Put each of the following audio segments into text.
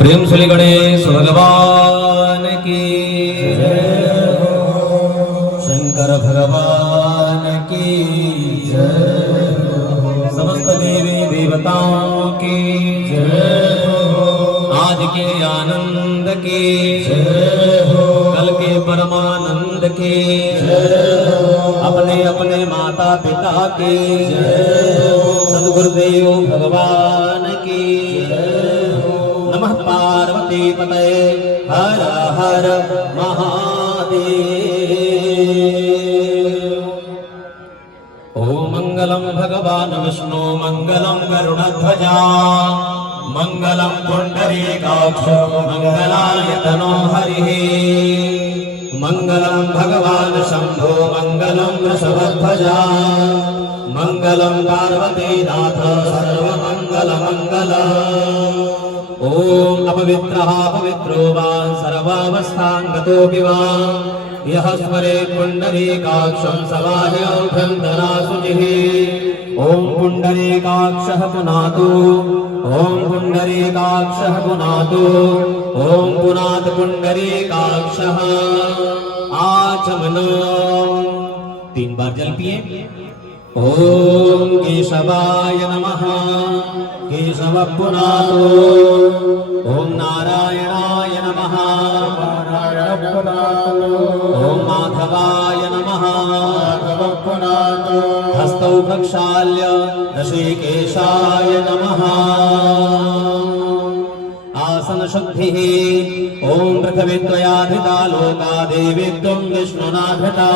प्रेम से गणेश भगवान की जय हो, शंकर भगवान की जय हो, समस्त देवी देवताओं की जय हो, आज के आनंद की जय हो, कल के परमानंद की जय हो, अपने अपने माता पिता की जय हो, सद्गुरुदेव भगवान की जय हो। नमः पार्वती पतये हर हर महादेव। ओम मंगलम भगवान विष्णु मंगलम गरुड़ध्वजा मंगलम पुंडरीकाक्ष मंगलाय तनो हरिः मंगलम भगवान शंभो मंगलम वृषभध्वजा मंगलम पार्वती नाथ सर्वमंगल मंगलम्। ओम अपवित्रः पवित्रो वा सर्वावस्थांगतोऽपि वा यः स्मरे पुण्डरीकाक्षं सवाह्यौघन्तनाशुचिः। ओम पुण्डरीकाक्षः पुनातु ओम पुण्डरीकाक्षः पुनातु ओम पुनात पुण्डरीकाक्षः। आचमन 3 बार जल पिए। ओम केशवाय नमः केशव पुनातो। ओम नारायणाय नमः नारायण पुनातो। ओम माधवाय नमः माधव पुनातो। हस्तौ प्रक्षाल्य ऋषिकेशाय नमः। आसन शुद्धिः। ओम पृथिवी त्वया धृता लोका देवी त्वं विष्णुना धृता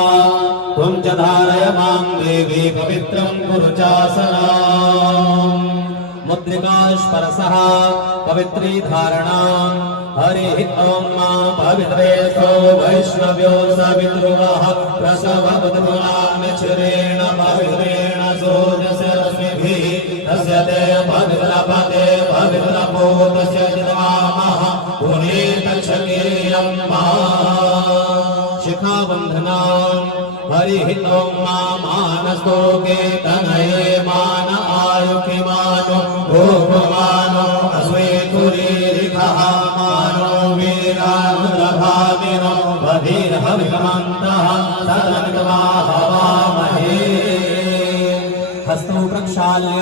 त्वं च धारय मां देवी पवित्रं कुरु चासनाम्। मुद्रिका स्पर्शः पवित्री धारणा। हरिः ॐ मा पवित्रेषु वैष्णव्यो सवितृवः प्रसवबुधमुलामिच्छुरेण पवित्रेण सोजसरश्मिभिः तस्य ते पवित्रपते पवित्रपूतस्य जितवामः पुनीतक्षकीयं मा शिखाबन्धनाम्। हरिः ॐ मा मानस्तोके तनये मान आयुखि मानो भोगमानो अस्वेतुरीरिखः मानो वीरानुरभाविनो बधिर्हविमन्तः सदन्त्वा हवामहे। हस्तौ प्रक्षाल्य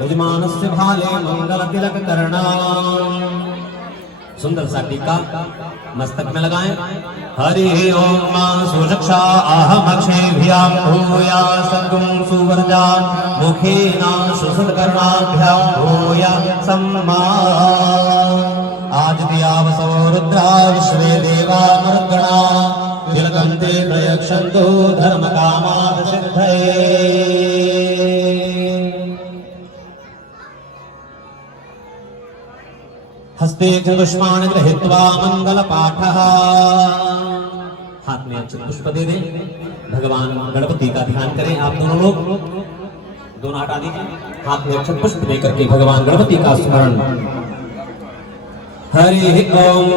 यजमानस्य भाले मङ्गलतिलककर्णाम्। सुंदर सा टीका मस्तक में लगाएं। हरि ओम मां सुरक्षा अहमक्षेभ्यां भूया सद्गुं सुवर्जा मुखेना सुसत्कर्णाभ्यां भूया सम्मा। आज दियावसो रुद्रा विश्वे देवा मरुद्गणा तिलकन्ते रक्षन्तु धर्मकामात् सिद्धये। हस्ते पुष्पाणि गृहीत्वा मंगलपाठः। हाथ में अक्षत पुष्प दे दें, भगवान गणपति का ध्यान करें। आप दोनों लोग दोनों हटा दीजिए, हाथ में अक्षत पुष्प देकर के भगवान गणपति का स्मरण। हरि ओम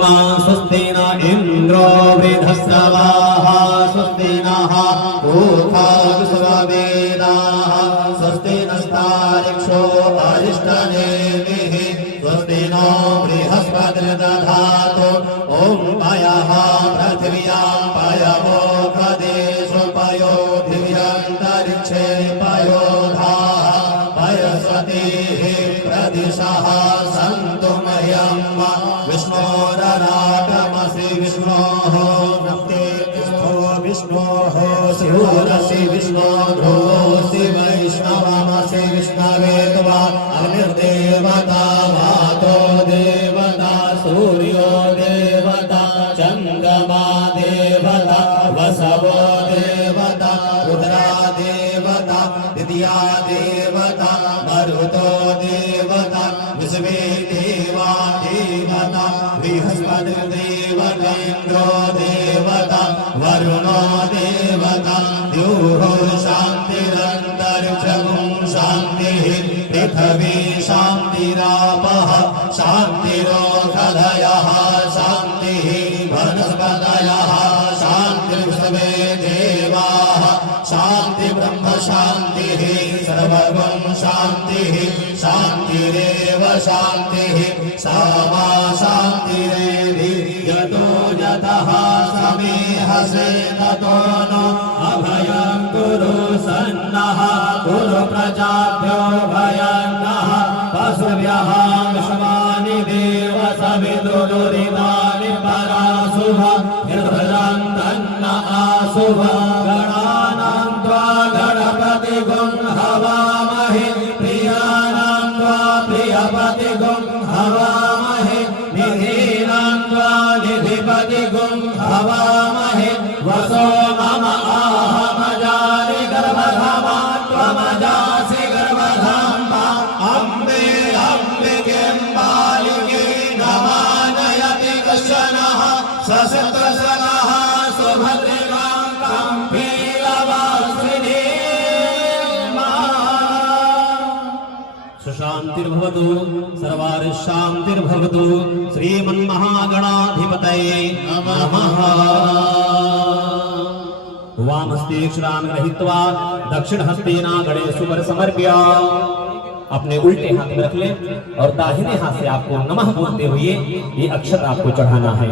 स्वस्ति न इंद्रो वृद्धश्रवाः स्वस्ति नः पूषा विश्ववेदाः स्वस्ति नस्तारिक्षो अरिष्टनेमिः स्वस्ति नो बृहस्पतिर्दधातु ॐ पयः पृथिव्यां पयवोखदेषु पयो दिव्यान्तरिक्षे पयोधाः पयस्वतीः प्रदिशः सन्तु मह्यं विष्णोरराटमसि विष्णोः नक्ते तिष्ठो विष्णोः शिवोरसि विष्णो ध्रुवोऽसि वैष्णवमसि विष्णवे त्वा अग्निर्देवता वातो देवता सूर्यो देवता चन्द्रमा देवता वसवो देवता रुद्रा देवता दिद्या देवता मरुतो देवता विश्वे देवा देवता बृहस्पतिर्देवतेन्द्रो देवता वरुणो देवता द्युः शान्तिरन्तरिक्षं शान्तिः पृथिवी शान्तिरापः शान्तिरोषधयः शान्तिः वनस्पतयः शान्तिर्विश्वे देवाः शान्ति ब्रह्म शान्तिः सर्वगं शान्तिः शान्तिरेव शान्तिः सा मा शान्तिरेधि यतो यतः समेहसे ततो नो अभयं कुरु सन्नः कुरु प्रजाभ्यो भयन्नः पशुभ्यः विश्वानि देव सवितुर्दुरितानि पराशुभ निर्भरन्तन्न आशुभ गणानां त्वा गणपतिगुं हवामहे प्रियाणां त्वा प्रियपतिगुं हवामहे निधीनां त्वा निधिपतिगुं हवामहे वसो मम आहमजानि गर्भधामा त्वमजासि गर्भधामा अम्बे अम्बिकें बालिके नमानयति कश्चनः सशतसनः सुभद्रिकां कम्भीरवासिनी सुशान्तिर्भवतु सर्वारिशान्तिर्भवतु श्रीमन्महागणाधिपतये नमः। वामस्तेक्षरान् गृहीत्वा दक्षिणहस्तेन गणेशु पर समर्प्य अपने उल्टे हाथ में रख लें और दाहिने हाथ से आपको नमः बोलते हुए ये अक्षर आपको चढ़ाना है।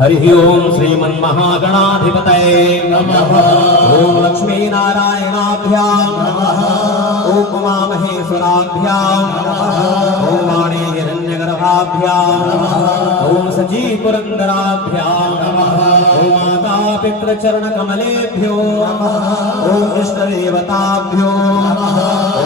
हरि ओम श्रीमन्महागणाधिपतये नमः। ओम लक्ष्मी नारायणाभ्यां नमः। ओम उमामहेश्वराभ्यां नमः। ओम वाणी हिरण्यगर्भाभ्यां नमः। ओम सजी पुरंदराभ्यां नमः। ओम माता पितृचरणकमलेभ्यो नमः। ओम इष्टदेवताभ्यो नमः।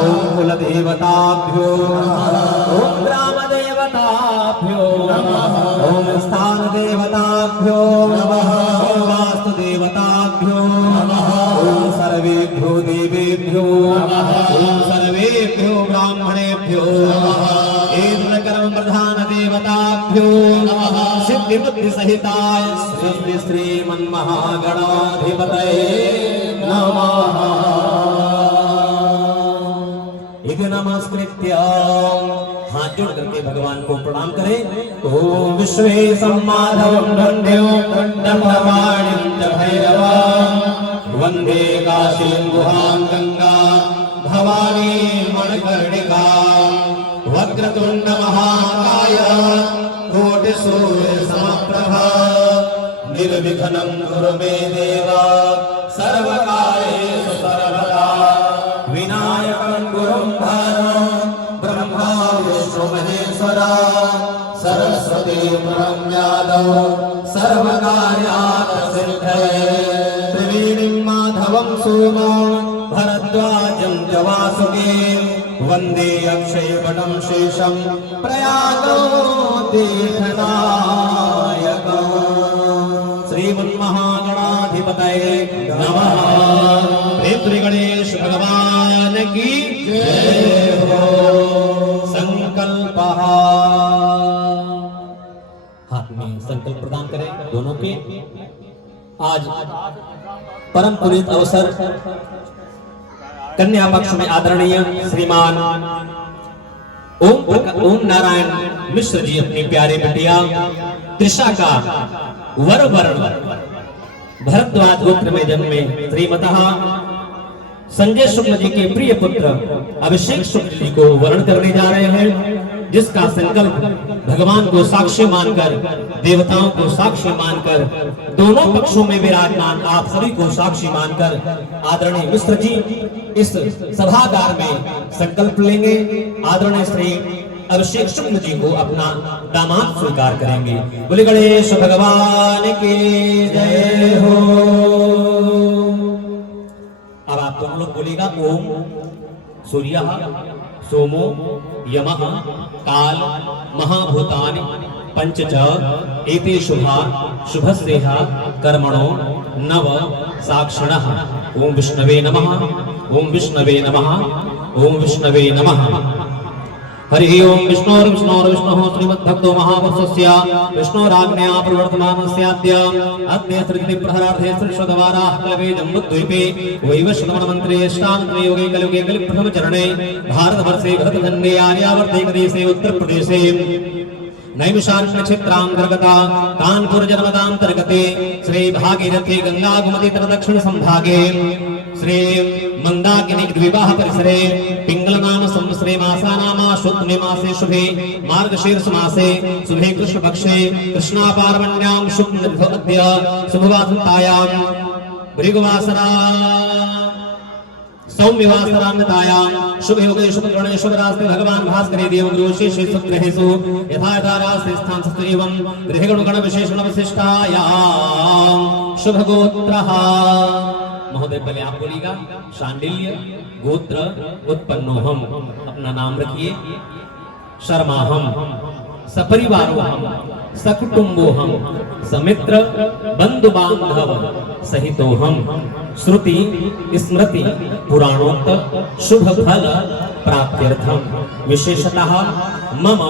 ओम कुलदेवताभ्यो नमः। ओम ग्रामदेवताभ्यो नमः। ओम स्थानदेवताभ्यो नमः। ओम वास्तुदेवताभ्यो नमः। ओम सर्वेभ्यो देवेभ्यो नमः। ओम सर्वेभ्यो ब्राह्मणेभ्यो नमः। कर्म प्रधान देवताभ्यो नमः। सिद्धि बुद्धि सहिताय श्री श्रीमन्महागणाधिपतये नमः। एक नमस्कृत्य हाथ जोड़ करके भगवान को प्रणाम करें। ओम विश्वे सम्माधवं वंद्यो दंडमाणिं च भैरवं वंदे काशीं गुहां गंगा भवानी मणिकर्णिका वक्रतुंड महाकाय कोटिसूर्य समप्रभा निर्विघ्नं कुरु मे देव सर्वकार्येषु सर्वदा विनायकं गुरुं भरं ब्रह्मा विष्णु महेश्वरा सरस्वती ब्रह्म्यादौ सर्वकार्यात् सिद्धये त्रिवेणीं माधवं सोमं भरद्वाजं च वासुदेवं वंदे अक्षयवटं शेषं प्रयागौ तीर्थनायकम्। श्रीमन्महागणाधिपतये महागणाधिपतये नमः। प्रेम श्री गणेश भगवान की जय हो। संकल्प हाथ में संकल्प प्रदान करें दोनों के। आज परम पुनीत अवसर कन्या पक्ष में आदरणीय श्रीमान ओम नारायण मिश्र जी अपनी प्यारे बिटिया त्रिषा का वर वरण भरद्वाज गोत्र में जन्मे श्रीमतः संजय शुक्ल जी के प्रिय पुत्र अभिषेक शुक्ल जी को वरण करने जा रहे हैं, जिसका संकल्प भगवान को साक्षी मानकर, देवताओं को साक्षी मानकर, दोनों पक्षों में विराजमान आप सभी को साक्षी मानकर आदरणीय मिश्र जी इस सभागार में संकल्प लेंगे। आदरणीय श्री अभिषेक शुक्ल जी को अपना दामाद स्वीकार करेंगे। बोले गणेश भगवान की जय हो। अब आप दोनों लोग बोलेगा ओम सूर्यः सोमो यमः काल महाभूतानि पंचच एते शुभा शुभस्येह कर्मणो नव साक्षिणः। ओम विष्णवे नमः। ओम विष्णवे नमः। ओम विष्णवे नमः। हरि ओम विष्णोर्विष्णोर्विष्णुः श्रीमद्भक्तो महापुरुषस्य विष्णोराज्ञया प्रवर्तमानस्याद्य अद्य सृजति प्रहरार्थे श्रीशतवाराः कलवे जम्बुद्वीपे वैवस्वतमन्त्रे अष्टाङ्गे योगे कलयुगे कलिप्रथम चरणे भारतवर्षे भरतखण्डे आर्यावर्ते देशे उत्तरप्रदेशे नैमिषारण्य क्षेत्रान्तर्गता कानपुर जनपदान्तर्गते श्री भागीरथी गंगा गोमती तट दक्षिण संभागे श्री मंदाकिनी विवाह परिसरे पिंगल नाम संवत्सरे मासानामा शुद्धमे मासे शुभे मार्गशीर्ष मासे शुभे कृष्ण पक्षे कृष्णा पार्वण्यां शुक्ल अद्य शुभवासन्तायां भृगुवासरा सौम्यवासरान्तायां शुभ योगे शुभ गणे शुभ रास्ते भगवान भास्करे देव गुरु शेष ग्रहेषु यथा यथा रास्ते स्थान सत्व एवं गृह गुण गण विशेषण विशिष्टायां शुभ गोत्रः। महोदय पहले आप बोलिएगा शांडिल्य गोत्र उत्पन्नोहम। अपना नाम रखिए। शर्माहम सपरिवारोहम सकुटुंबोहम समित्र बंधु बांधव सहितोहम। श्रुति स्मृति पुराणोक्त शुभ फल प्राप्त्यर्थम विशेषतः मम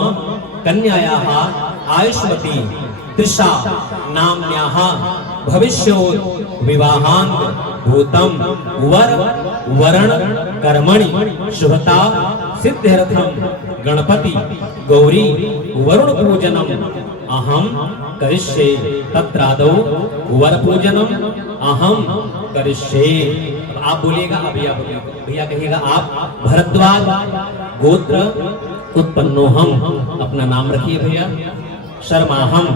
कन्यायाः आयुष्मती त्रिषा नाम्न्याः भविष्यो विवाहान् भूतम वर वरण कर्मणि शुभता सिद्ध्यर्थम गणपति गौरी वरुण पूजनम अहम करिष्ये। तत्रादौ वर पूजनम अहम करिष्ये। आप बोलिएगा। भैया बोलिएगा। भैया कहिएगा आप। भरद्वाज गोत्र उत्पन्नोहम। अपना नाम रखिए भैया। शर्माहम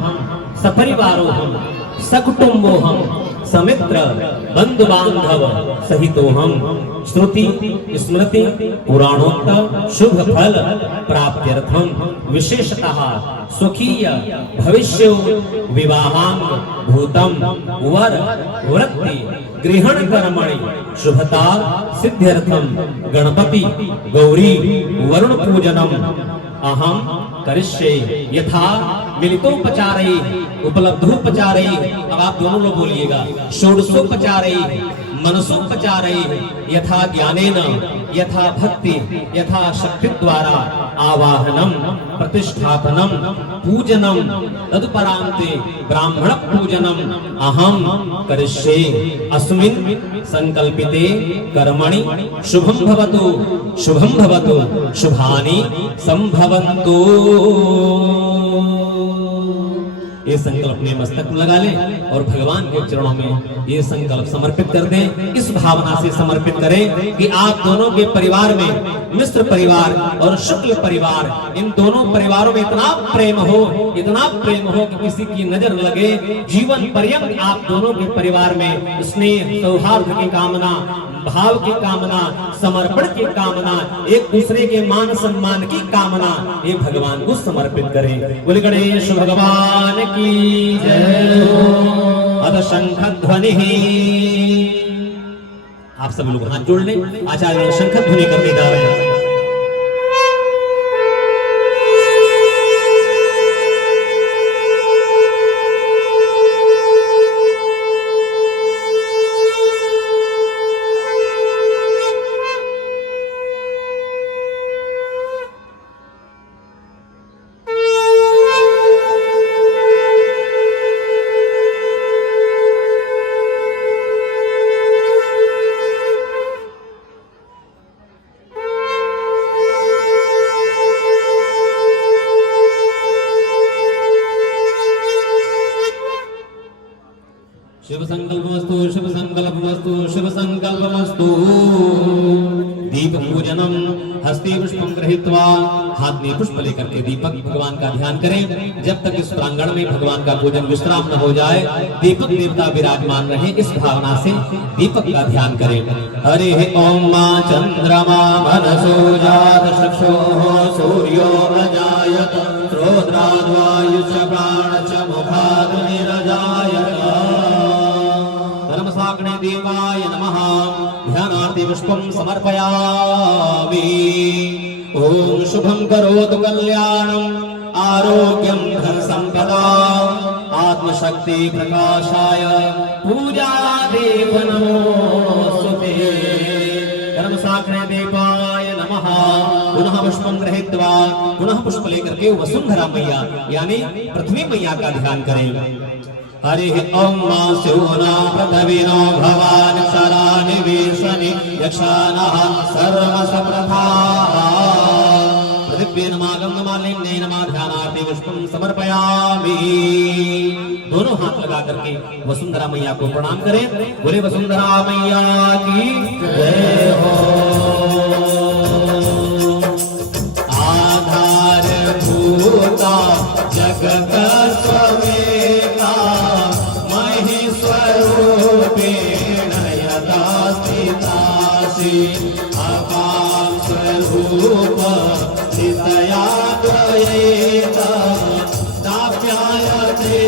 सपरिवारोहम सकुटुंबोहम समित्र बंधु बांधव सहितोहम। श्रुति स्मृति पुराणोक्त शुभ फल प्राप्त्यर्थम विशेषतः स्वकीय भविष्य विवाहांग भूतम वर वृत्ति गृहण कर्मणि शुभता सिद्ध्यर्थम गणपति गौरी वरुण पूजनम अहम करिष्ये। यथा मिलितोपचारै उपलब्धोपचारै। अब आप दोनों लोग बोलिएगा। षोडशोपचारै मनसोपचारै यथा ज्ञानेन यथा भक्ति यथा शक्ति द्वारा आवाहनम प्रतिष्ठापनम पूजनम तदुपरांते ब्राह्मण पूजनम अहम करिष्ये। अस्मिन् संकल्पिते कर्मणि शुभं भवतु शुभानि संभवन्तु। ये संकल्प अपने मस्तक में लगा ले और भगवान के चरणों में ये संकल्प समर्पित कर दें। इस भावना से समर्पित करें कि आप दोनों के परिवार में मिश्र परिवार और शुक्ल परिवार, इन दोनों परिवारों में इतना प्रेम हो कि किसी की नजर लगे। जीवन पर्यंत आप दोनों के परिवार में स्नेह सौहार्द की कामना, भाव की कामना, समर्पण की कामना, एक दूसरे के मान सम्मान की कामना, ये भगवान को समर्पित करें। बोले गणेश भगवान की जय हो। अथ शंख ध्वनि। आप सब लोग हाथ जोड़ लें। आचार्य शंख ध्वनि करने जा रहे हैं। शिव संकल्पमस्तु शिव संकल्पमस्तु शिव संकल्पमस्तु। दीप पूजनम हस्ते पुष्पम गृहीत्वा, हाथ में पुष्प लेकर के दीपक भगवान का ध्यान करें। जब तक इस प्रांगण में भगवान का पूजन विश्राम न हो जाए, दीपक देवता विराजमान रहे, इस भावना से दीपक का ध्यान करें। हरे ओम मां चंद्रमा मनसो जात चक्षुः सूर्यो अजायत रुद्राद्वायु च प्राण च मुखाग्निरजायत। धर्मसाग्ने देवाय नमः। ध्यानार्थे पुष्पं समर्पयामि। ओम शुभं करोतु कल्याणं आरोग्यं धन संपदा आत्मशक्ति प्रकाशाय पूजा देव नमोस्तुते। धर्मसाग्ने देवाय नमः। पुनः पुष्पं गृहीत्वा, पुनः पुष्प लेकर के वसुंधरा मैया यानी पृथ्वी मैया का ध्यान करें। हरि ओम मां स्योना पृथ्वीनो भवान क्षरा निवेशनि यक्षानः सर्वसप्रथा। पृथिव्यै नमः गंगमालिन्यै नमः। ध्यानार्थे पुष्पं समर्पयामि। दोनों हाथ लगा करके वसुंधरा मैया को प्रणाम करें। बोले वसुंधरा मैया की जय हो। आधारभूता जगत स्वेता महेश्वरूपेण यदा स्थितासि अपां स्वरूप स्थितया त्वयेत दाप्यायते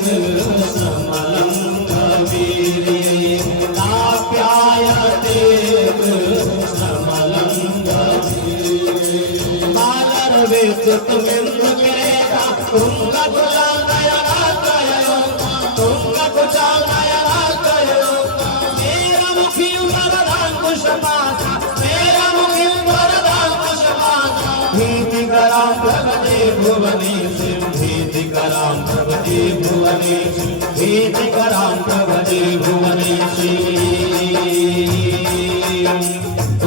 कृष्णमलं गवीर्ये दाप्यायते कृष्णमलं गवीर्ये। बालर्वेस्तुमिन्द्र किरेता तुङ्गकुचालनयनात्रयो तुङ्गकुचालनयनात्रयो मेरमुखीं वरदाङ्कुशपासा मेरमुखीं वरदाङ्कुशपासा भीतिकरां प्रभजे भुवनेशि भीतिकरां प्रभजे भुवनेशि भीतिकरां प्रभजे भुवनेशि।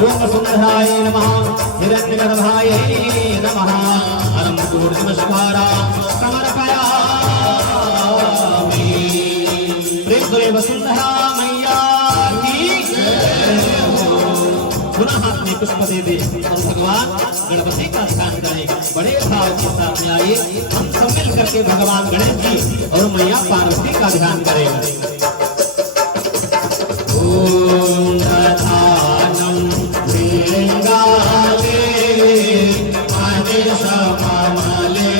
ओम वसुंधराय नमः। हिरण्यगर्भाय नमः। नमस्कारा समर्पयामि। प्रेम से वसुंधरा मैया की जय हो। पुनः हाथ में पुष्प दे दे और भगवान गणपति का ध्यान करें। बड़े भाव के साथ में आइए, हम सब मिल करके भगवान गणेश जी और मैया पार्वती का ध्यान करें। ओम दधानं श्रीलिंगाय सममले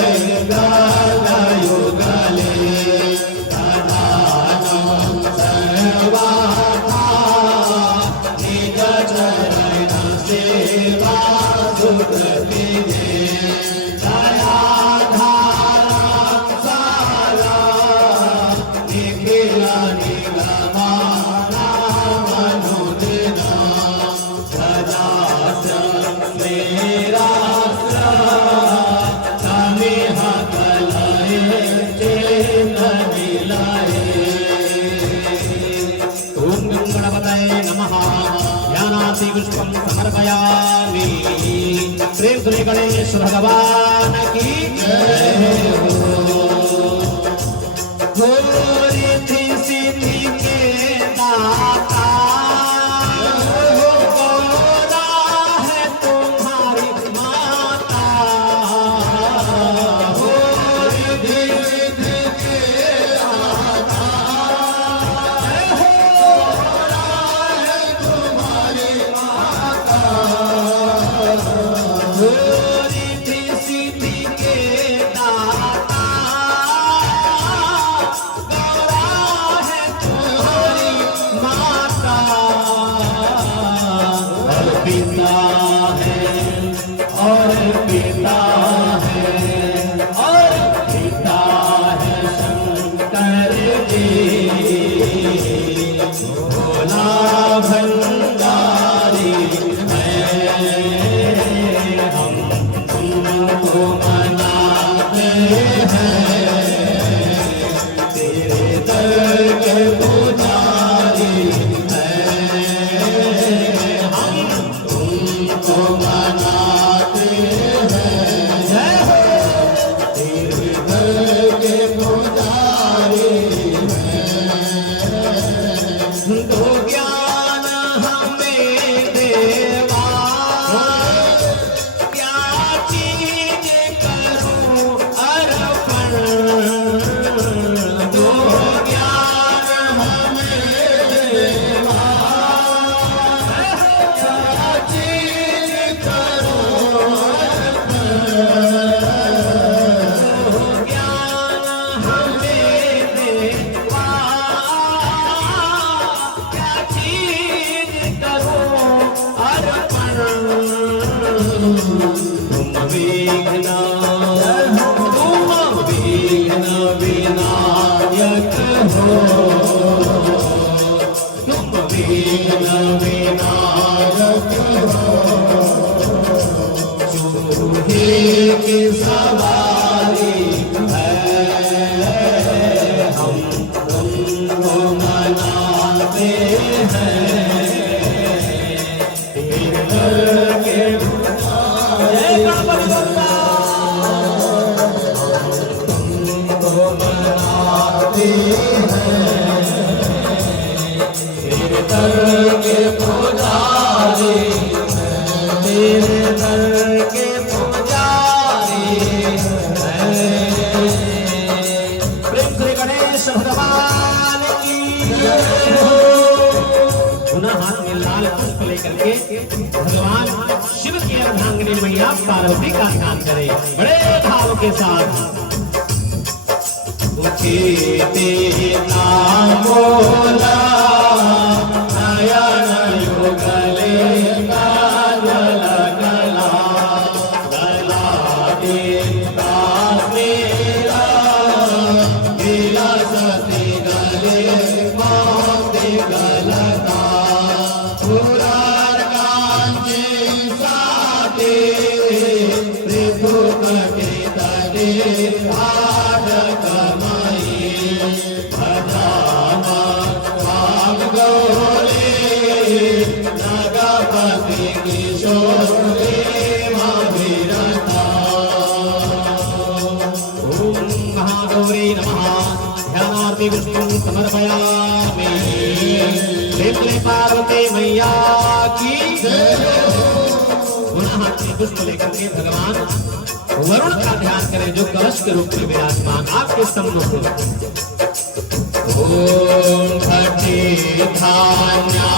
गलयुगले दधानं सर्वथा निज चरण सेवा सुकृते दयाधारा सारा निखिल निगमाना मनुदिना सदा मेरा पुष्पं समर्पयामि। प्रेम से गणेश भगवान की जय हो। रिद्धि सिद्धि के दाता गौरा है तुम्हारी माता। रिद्धि सिद्धि के दाता रिद्धि सिद्धि के दाता गौरा है तुम्हारी माता। और पिता है और पिता है और पिता है शंकर जी भोला भंडारी मनाते दो ज्ञान हमें देवा, क्या चीज करूं अर्पण। दो ज्ञान हमें देवा, क्या चीज करूं अर्पण। विनायक हो, तुम विघ्न विनायक हो। चूहे की सवारी है, हम तुमको मनाते हैं। के पुजारी, तेरे दर के पुजारी प्रेम श्री गणेश भगवान की। पुनः हाथ में लाल पुष्प लेकर के भगवान शिव की अर्धांगिनी मैया पार्वती का ध्यान करें बड़े भाव के साथ। मोला नयन युगले काजल गला, गला देता मेरा गिला सती गले माते गलता। पुरार कांचे साथे ऋतु कटे तटे आड कमाई। भजाना भाग गौरे नगपति किशोरे महावीरता। ओम महागौरी नमः। ध्यानार्ति विष्णु समर्पयामि। श्री पार्वती मैया की पुनः पुष्प लेकर के भगवान वरुण का ध्यान करें जो कलश के रूप में विराजमान आपके सम्मुख। ओम घटे धान्या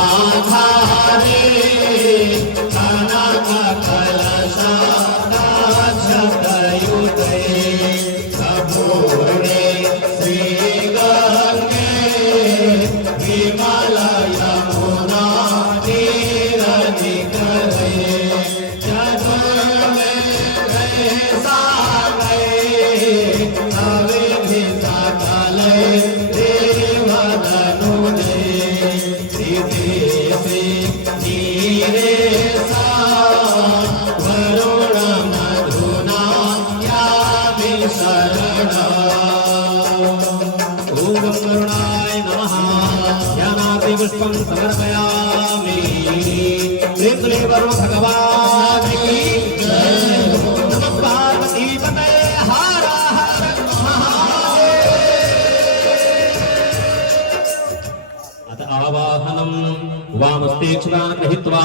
धारे कनक कलशा छतयुते कपूरे श्री गंगे विमल यमुना नीरज करे। पुष्पं समर्पयामि। श्री वरुण भगवान की जय। नमः पार्वती पते हर हर महादेव। अत आवाहनम वामस्ते क्षुदान गृहीत्वा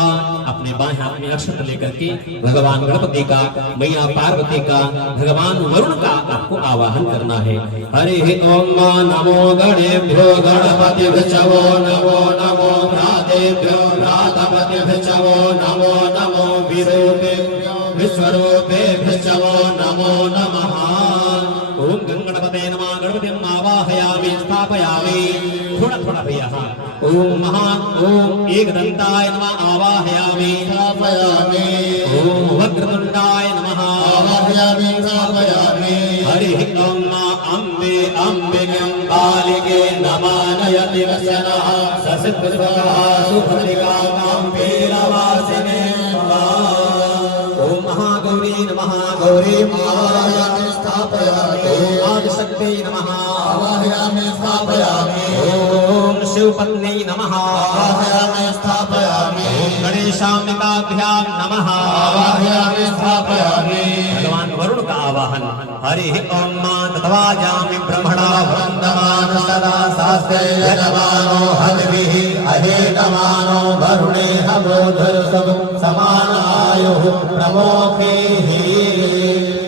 अपने बाएं हाथ में अक्षत लेकर के भगवान गणपति का, मैया पार्वती का, भगवान वरुण का आपको आवाहन करना है। हरे ओम नमो गणेभ्यो गणपतिभ्यो नमो नमो भ्रातेभ्यो भ्रातपतिभ्यो नमो नमो विरूपेभ्यो विश्वरूपेभ्यो नमो नमः। ओम गणपते नमः। गणपतिम् आवाहयामि स्थापयामि। थोड़ा थोड़ा भैया। ओम ओम एकदंताय नमः आवाहयामि स्थापयामि। ओम वक्रतुंडाय नमः आवाहयामि स्थापयामि। हरि ओम अम्बे अम्बिकां बालिके नमानयति वसनः ससिद्धस्वतः सुभद्रिकां वीरवासिने। ओम महागौरी नमः। गौरी आवाहयामि स्थापयामि। ओम आदिशक्ति नमः आवाहयामि स्थापयामि। ओम शिवपत्नी नमः आवाहयामि स्थापयामि। ओम गणेश गणेशाम्बिकाभ्यां नमः। आवाहयामि स्थापयामि। भगवान वरुण का आवाहन। हरि ओम तत्वाजामि ब्रह्मणा वन्दमान सदा शास्त्रे यजमानो हविः अहेतमानो वरुणे हवोधर्सव समानायुः प्रमोखेः।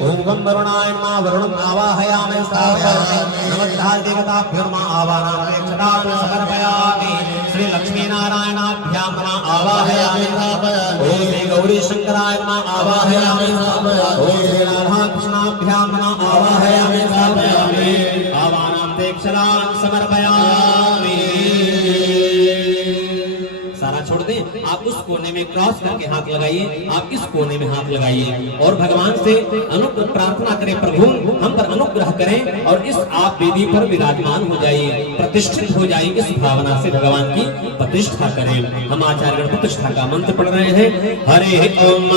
ओम वरुणाय नमः। वरुणं आवाहयामि स्थापयामि। नमस्कार देवताभ्यो नमः। आवाहनामि क्षतां समर्पयामि। श्री लक्ष्मी नारायणाभ्यां नमः। आवाहयामि स्थापयामि। ओम श्री गौरी शंकराय नमः। आवाहयामि स्थापयामि। ओम श्री राधा कृष्णाभ्यां नमः। आवाहयामि स्थापयामि। आवाहनामि क्षतां समर्पयामि। सारा छोड़ दें। आप उस कोने में क्रॉस करके हाथ लगाइए, आप इस कोने में हाथ लगाइए और भगवान से अनुग्रह प्रार्थना करें, प्रभु हम पर अनुग्रह करें और इस आप वेदी पर विराजमान हो जाइए, प्रतिष्ठित हो जाइए। इस भावना से भगवान की प्रतिष्ठा करें। हम आचार्य प्रतिष्ठा का मंत्र पढ़ रहे हैं। हरे ओम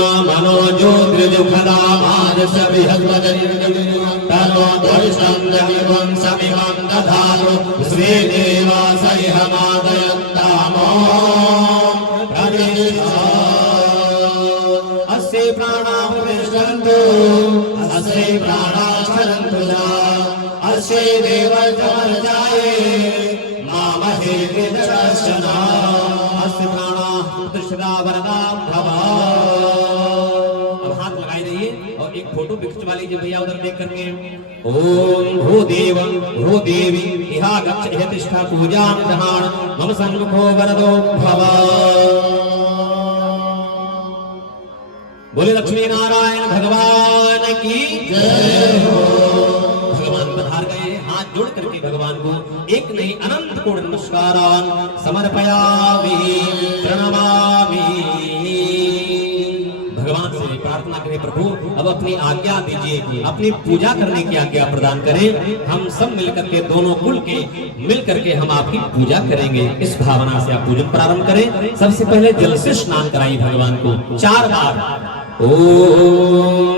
अस्य प्राणां प्रतिष्ठन्तु अस्य प्राणां स्मरन्तु अस्य देवजमर्जाये मामहे कृतदर्शना अस्य प्राणां प्रतिष्ठिता वरदा भव। अब हाथ लगाए रहिए और एक फोटो पिक्चर वाली जो भैया उधर देख करके ओम भूदेव भूदेवी इहा गच्छ इह तिष्ठा पूजां जहान मम सन्मुखो वरदो भव। बोले लक्ष्मी नारायण भगवान की जय हो। भगवान पधार गए। हाथ जोड़ करके भगवान को एक नहीं अनंत कोटि नमस्कारान् समर्पयामि प्रणमामि। भगवान से प्रार्थना करें, प्रभु अब अपनी आज्ञा दीजिए, अपनी पूजा करने की आज्ञा प्रदान करें। हम सब मिलकर के दोनों कुल के मिलकर के हम आपकी पूजा करेंगे। इस भावना से आप पूजन प्रारंभ करें। सबसे पहले जल से स्नान कराइए भगवान को 4 बार। ओम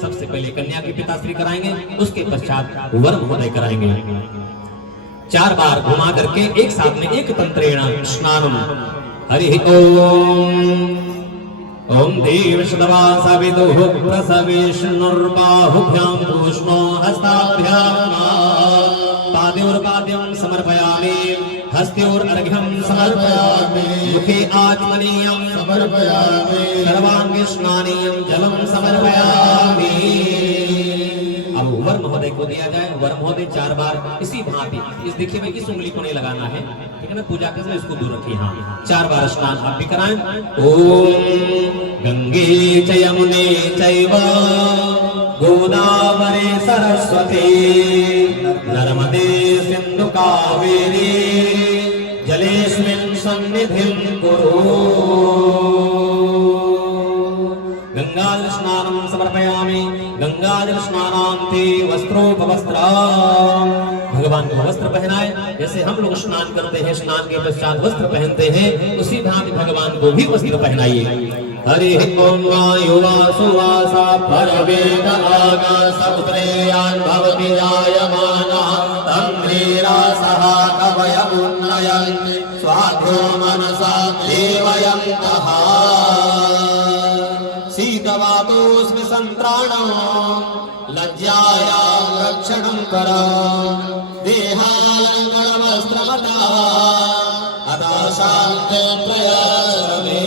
सबसे पहले कन्या के पिताश्री कराएंगे, उसके पश्चात वर महोदय कराएंगे। 4 बार घुमा करके एक साथ में एक तंत्रेण स्नानम। हरि ओम ओम देव सदवासविदुः प्रसवेष्णुर्बाहुभ्यां पूष्णो हस्ताभ्यां पाद्योर्पाद्यं समर्पयामि। हस्त्योर्घ्यं समर्पयामि। मुखे आचमनीयं समर्पयामि। सर्वांगे स्नानीयं जलं समर्पयामि। अब वर महोदय को दिया जाए। वर महोदय 4 बार इसी भांति इस देखिए में इस उंगली को नहीं लगाना है, ठीक है ना। पूजा के समय इसको दूर रखिए। हाँ 4 बार स्नान आप भी कराएं। ओम गंगे च यमुने चैव गोदावरी सरस्वती नर्मदे सिंधु कावेरी जलेस्मिन् सन्निधिं कुरु। गंगाजल स्नानं समर्पयामि। गंगाजल स्नानान्ते वस्त्रोपवस्त्रम्। भगवान को वस्त्र पहनाए। जैसे हम लोग स्नान करते हैं, स्नान के पश्चात वस्त्र पहनते हैं, उसी भांति भगवान को भी वस्त्र पहनाइए। हरि ओम वायुवा सुवासा परवेद आकाशपुत्रेयान् भवति जायमाना तन्त्रीरासः कवय उन्नयन्ति स्वाध्यो मनसा देवयन्तः। शीतवातोऽस्मि सन्त्राणो लज्जायां रक्षणं करा देहालङ्करणवस्त्रमतः अतः शान्ते प्रयासमे।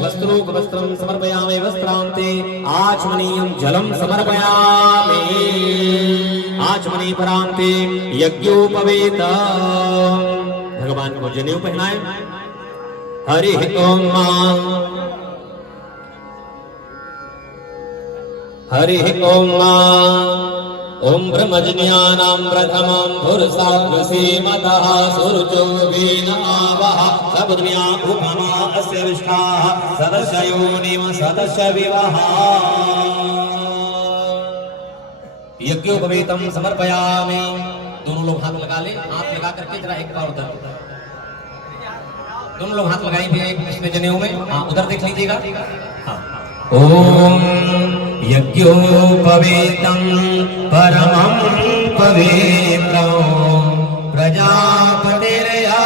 वस्त्रं समर्पयामि। वस्त्रान्ते आचमनीयं जलं समर्पयामि। आचमनी परान्ते यज्ञोपवेत। भगवान को जनेऊ पहनाए। हरि ओम हरि ओम ओम ब्रह्मज्ञानां प्रथमं पुरुषाग्रसीमतः सुरुचो वेन आवः सबुद्म्या उपमा अस्य विष्ठाः सदस्य योनिम सदस्य विवः। यज्ञोपवीतम समर्पयामि। दोनों लोग हाथ लगा ले। हाथ लगा करके जरा एक बार उधर दोनों लोग हाथ लगाए भी इसमें जनेऊ में। हाँ उधर देख लीजिएगा। हाँ ओम यज्ञोपवीतं परमं पवित्रं प्रजापतिर्या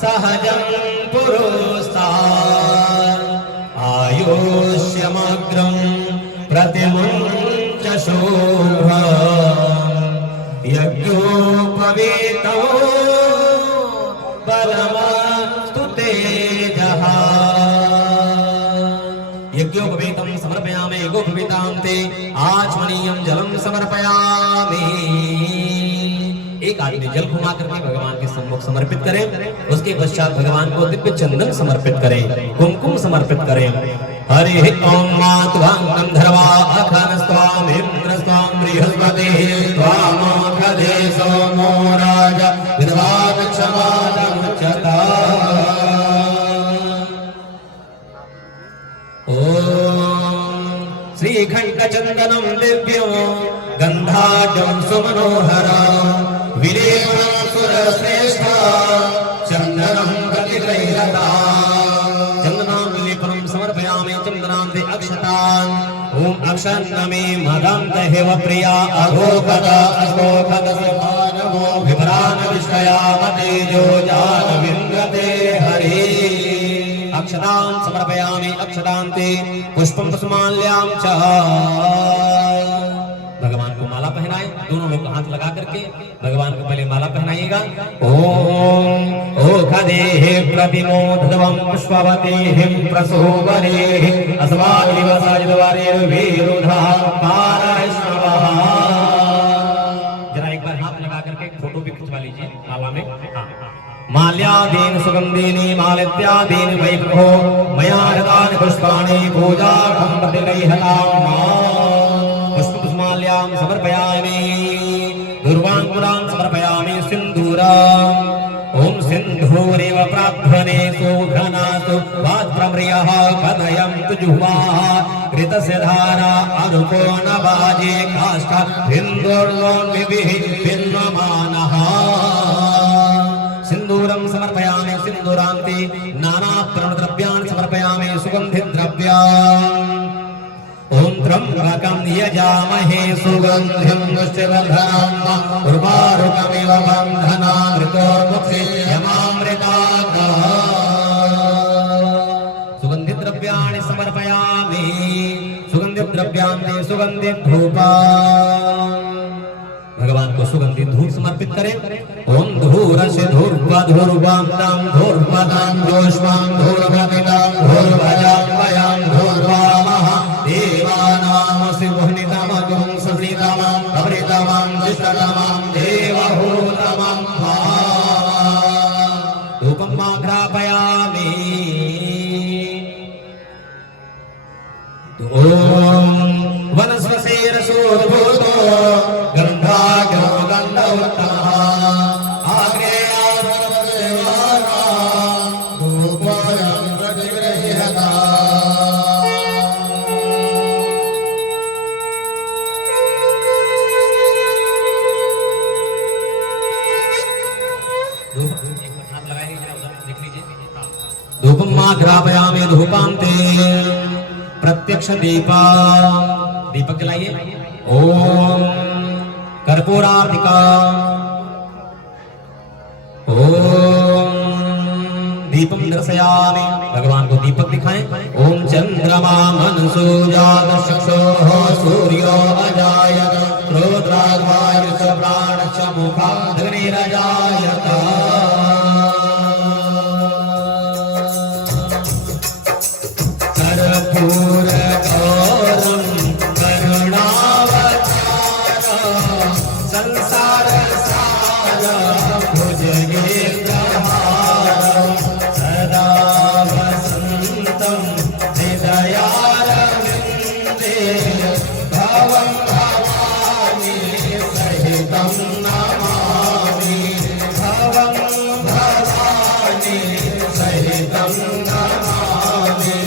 सहजं पुरो भवेतो परमस्तु तेजः यज्ञोपवीतं समर्पयामि गोपवीतां ते आचमनीयं जलं समर्पयामि। एक आदमी जल घुमा करके भगवान के सम्मुख समर्पित करें, उसके पश्चात भगवान को दिव्य चंदन समर्पित करें, कुमकुम समर्पित करें। हरि ओम मात्वां गंधर्वा अखनस्त्वां इंद्रस्त्वां बृहस्पतिः त्वामोखदे सोमो राजा विद्वागच्छमादमुच्यता। श्रीखण्डचन्दनं दिव्यं गन्धाढ्यं सुमनोहरं विलेपनं सुरश्रेष्ठा चन्दनं प्रतिगृह्यता। चन्दनां विलेपनं समर्पयामि चन्दनान्ते अक्षतान्। ॐ अक्षन्नमे मदन्तहेव प्रिया अघोखद अघोखद समानमो विभ्रानविष्टया मतेजो जानविन्द्रते हरे। अक्षतान् समर्पयामि अक्षतान्ते पुष्पं पुष्पमाल्यां च। भगवान को माला पहनाए, दोनों लोग हाथ लगा करके भगवान को पहले माला पहनाइएगा। ओम ओखदेः प्रतिमोधवं पुष्पवतेः प्रसोवरेः अस्माभिव साजिदवारेर्विरुधः पारश्रवः। जरा एक बार हाथ लगा करके फोटो भी खिंचवा लीजिए माला में। माल्यादीन सुगंधीनि मालित्यादीनि वैभवो मया हृतानि पुष्पाणि पूजार्थं प्रतिगृह्यताम्। पुष्पपुष्पमाल्यां समर्पयामि दुर्वाङ्कुरान् समर्पयामि सिन्दूरम्। ॐ सिन्धूरेव प्रार्थने सुघनासु वात्प्रम्रियः कनयं तुजुह्वाः ऋतस्य धारा अनुको न वाजे काष्ठ हिन्दोर्लोन्विभिः भिन्नमानः। सिन्दूरं समर्पयामि सिन्दूरान्ते नानाप्रणद्रव्यान् समर्पयामि सुगन्धिद्रव्यान्। ॐ त्र्यम्बकं यजामहे सुगन्धिं पुष्टिवर्धनम् उर्वारुकमिव बन्धनामृतोर्मुक्षीयमामृतात्। सुगन्धिद्रव्याणि समर्पयामि सुगन्धिद्रव्यान्ते सुगन्धिधूपान्। भगवान को सुगंधित धूप समर्पित करें। ओम धूरस्य धूर्वधूर्वां धूर्वदां धूष्मां धूर्वदितां धूर्वजां वयां धूर्वामः देवानामसि मुह्नितमगुं ससीतमं अमृतमं जिष्टतमं देवहूतमं धूपं आघ्रापयामि। ओम वनस्पतिरसोद्भूतो गन्धाढ्यो गन्धोत्तमः आग्नेयास्मदेवानां धूपोऽयं प्रतिगृह्यता। धूपम् आघ्रापयामि धूपान्ते प्रत्यक्ष दीपा दीपक जलाइए। ओम कर्पूरार्तिका ओम दीपम दर्शयामि भगवान को दीपक दिखाएं। ओम चंद्रमा मनसो जातचक्षुः सूर्यो अजायत रुद्राग्वायुश्च प्राणश्च मुखाग्निरजायत। कर्पूरगौरं करुणावतारं संसारसारं भुजगेन्द्रहारं सदा वसन्तं हृदयारविन्दे भवं भवानी सहितं नमामि भवं भवानी सहितं नमामि।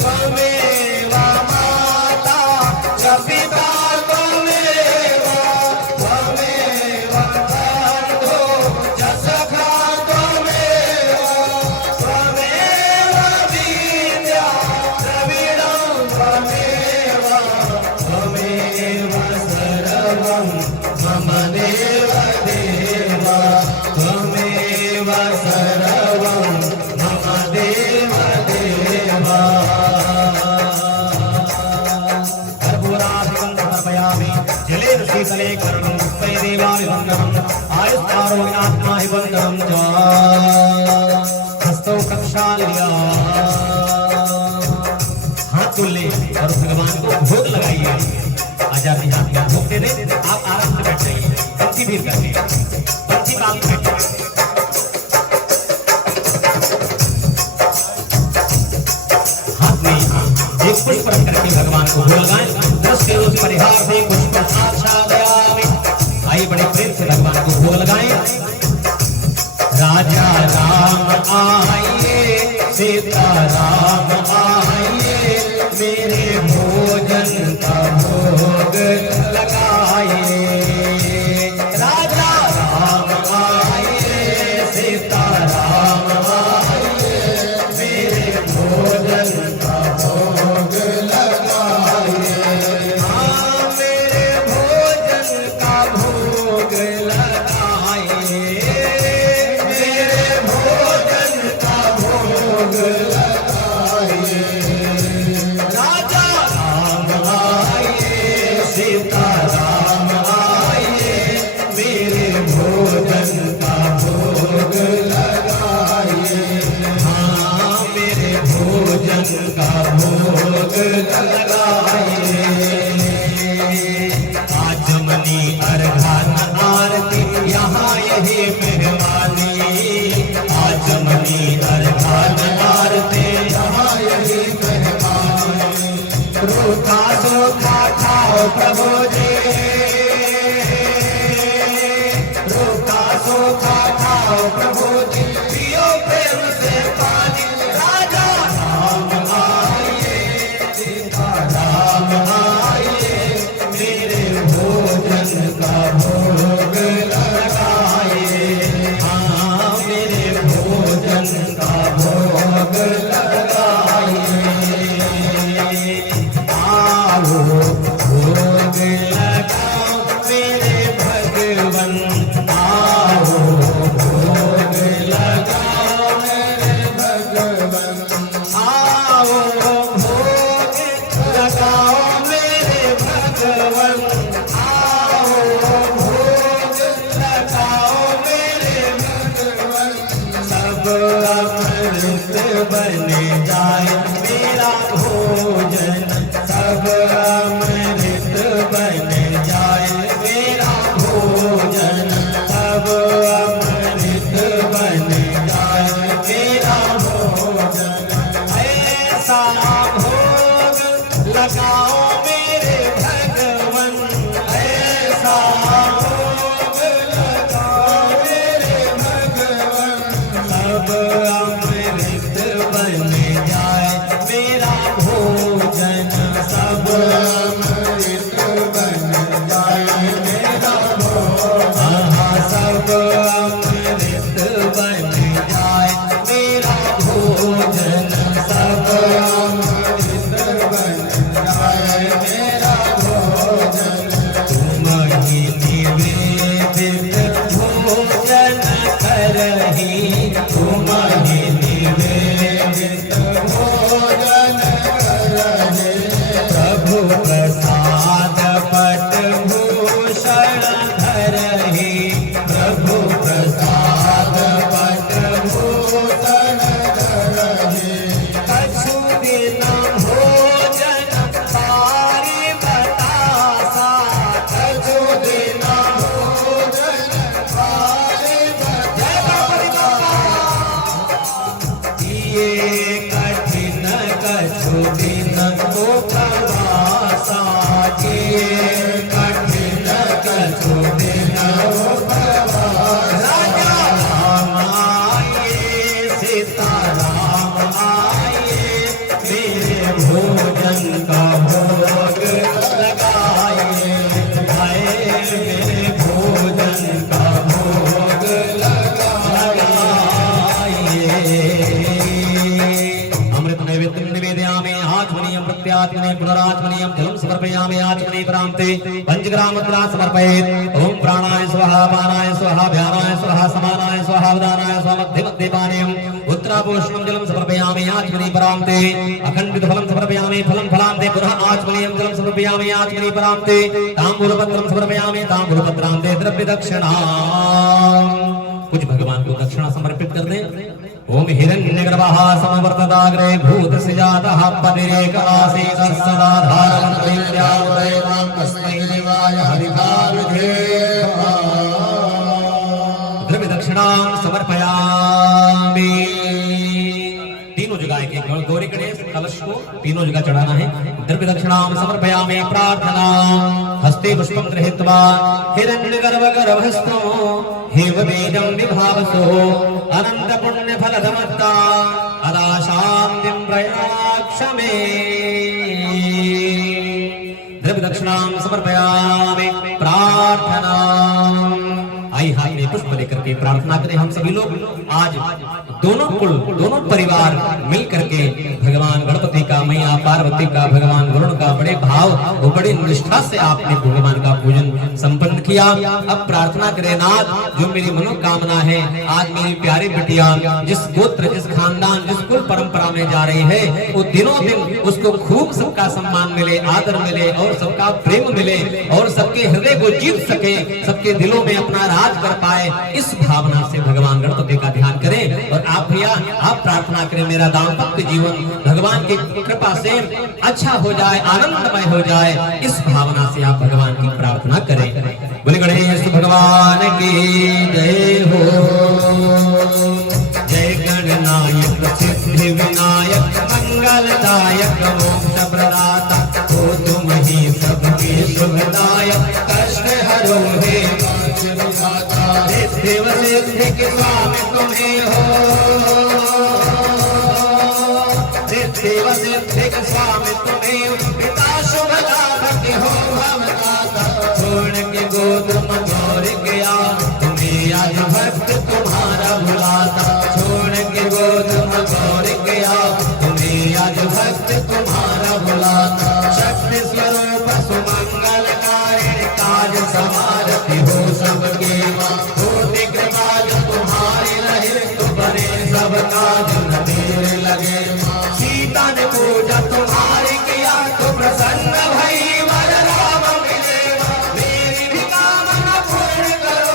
त्वमेव माता च पिता त्वमेव त्वमेव बन्धो च सखा त्वमेव त्वमेव विद्या द्रविणं त्वमेव त्वमेव सर्वं मम देव देव त्वमेव सर्वं मम देव देव। कर्पूराधिकं समर्पयामि जलेन शीतले कर्णं पुष्पैरेवाभिवन्दनम् आयुष्कारो परम हस्तों कक्षा लिया, हाथ जोड़ ले और भगवान को भोग लगाइए। आजादी हाथ में भोग दे दे, आप आराम से बैठ जाइए, पंछी भी करिए, पंछी बाल बैठिए। हाथ में एक पुष्प रख करके भगवान को भोग लगाएं। दस के रोज परिहार से पुष्प साक्षादयामि। आइए बड़े प्रेम से भगवान को भोग लगाएं। राजा राम आइए, सीता राम आइए, मेरे भोजन का भोग लगाइए। राजा राम आइए, सीता राम आइए, मेरे भोजन का भोग लगाइए। हाँ, मेरे भोजन का भोग लगाइए, मेरे भोजन का भोग लगाइए। राजा राम आइए, सीता राम आइए, मेरे भोजन का भोग लगाइए। हाँ, मेरे भोजन का भोग लगाइए। आचमनी अर्घन आरती यहाँ यही मेहमानी, आचमनी अर्घन आरती यहाँ यही मेहमानी। रूखा सूखा खाओ प्रभु जी, रूखा सूखा खाओ प्रभु जी, पियो प्रेम से पानी। राजा राम आइए, सीता राम आइए, मेरे भोजन का भोग लगाइए। हाँ, मेरे भोजन का भोग लगाइए। आओ भोग लगाओ मेरे भगवन, आओ भोग लगाओ मेरे भगवन, आओ भोग लगाओ मेरे भगवन, आओ भोग लगाओ मेरे भगवन। सब अमृत बन जाए मेरा भोजन, सब अमृत बन जाए मेरा भोजन, सब अमृत बन जाए मेरा भोजन। ऐसा भोग लगाओ मेरे भगवन, ऐसा भोग लगाओ मेरे भगवन। सब अमृत बन जाए मेरा भोजन, सब अमृत बन जाए मेरा भोजन। हाँ, सब अमृत बन जाए मेरा भोजन, सब अमृत बन जाए मेरा भोजन। तुम ही निवेदित भोजन करही, तुम ही निवेदित भोजन करही। प्रभु प्रसाद पट भूषण धरही, प्रभु प्रसाद पट भूषण धरही। कछु दिन भोजन पारी बतासा, कछु दिन भोजन पारी बतासा। ये कठिन कछु दिन उपवासा, ये कठिन कछु दिन उपवासा। राजा राम आइए, सीता राम आइए, मेरे भोजन का भोग लगाइए। आए मेरे भोजन का भोग लगाइए। अमृत नैवेद्यं निवेदयामि, आचमनीयं प्रत्याचमनीयं पुनराचमनीयं जलं समर्पयामि। आचमनी प्रान्ते पंचग्राम मुद्रा समर्पयेत्। ओम प्राणाय स्वाहा, पानाय स्वाहा, व्यानाय स्वाहा, समानाय स्वाहा, उदानाय स्वाहा, मध्ये मध्ये पानीयम्। उत्तरापोष्णं जलं समर्पयामि। आचमनी प्रान्ते अखण्डित फलं समर्पयामि। फलं फलान्ते पुनः आचमनीयं जलं समर्पयामि। आचमनी प्रान्ते ताम्बूलपत्रं समर्पयामि। ताम्बूलपत्रान्ते द्रव्यदक्षिणाम्। कुछ भगवान को दक्षिणा समर्पित कर दें। ओम हिरण्यगर्भः समवर्तदाग्रे भूतस्य जातः पतिरेक आसीत् सदा धारवन्त्यावदेवां तस्मै देवाय हरिभाविधेः। द्रव्य दक्षिणां समर्पयामि। तीनों जगह एक गौरी गणेश कलश को तीनों जगह चढ़ाना है। द्रव्य दक्षिणां समर्पयामि। प्रार्थना हस्ते पुष्पं गृहीत्वा हिरण्यगर्भगर्भस्थो हेव बीजं विभावसो अनंत पुण्य फलदमत्ता अदा शांतिं प्रयाक्षमे। द्रव्य दक्षिणां समर्पयामि। प्रार्थना आई हाथ में पुष्प लेकर के प्रार्थना करें हम सभी लोग। आज दोनों कुल दोनों परिवार मिल करके भगवान गणपति का, मैया पार्वती का, भगवान वरुण का बड़े भाव और बड़ी निष्ठा से आपने भगवान का पूजन संपन्न किया। अब प्रार्थना करें नाथ, जो मेरी मनोकामना है, आज मेरी प्यारी बिटिया जिस गोत्र, जिस खानदान, जिस कुल परंपरा में जा रही है, वो दिनों दिन उसको खूब सबका सम्मान मिले, आदर मिले और सबका प्रेम मिले और सबके हृदय को जीत सके, सबके दिलों में अपना राज कर पाए। इस भावना से भगवान गणपति का ध्यान करें। और आप भैया आप प्रार्थना करें मेरा दाम्पत्य जीवन भगवान की कृपा से अच्छा हो जाए, आनंदमय हो जाए। इस भावना से आप भगवान की प्रार्थना करें। बोले गणेश भगवान की जय हो। जय गणनायक सिद्धि विनायक मंगलदायक मोक्ष प्रदाता हो तुम ही सबके शुभदायक कष्ट हरो हे देव सिद्धि के स्वामी तुम्हें हो। देव सिद्धि के स्वामी तुम्हें हो। पिता शुभ लाभक हो भवदाता छोड़ के गोद मगोर गया तुम्हें आज भक्त तुम्हारा भुलाता। छोड़ के गोद मगोर गया तुम्हें आज भक्त तुम्हारा भुलाता। शक्ति स्वरूप सुमंगल कारिण काज समारती हो सबके होती कृपा जो तुम्हारी रहे तो बने सब काज न देर लगे। सीता ने पूजा तुम्हारी किया तो प्रसन्न भई वर राम मिले। मेरी भी कामना पूर्ण करो,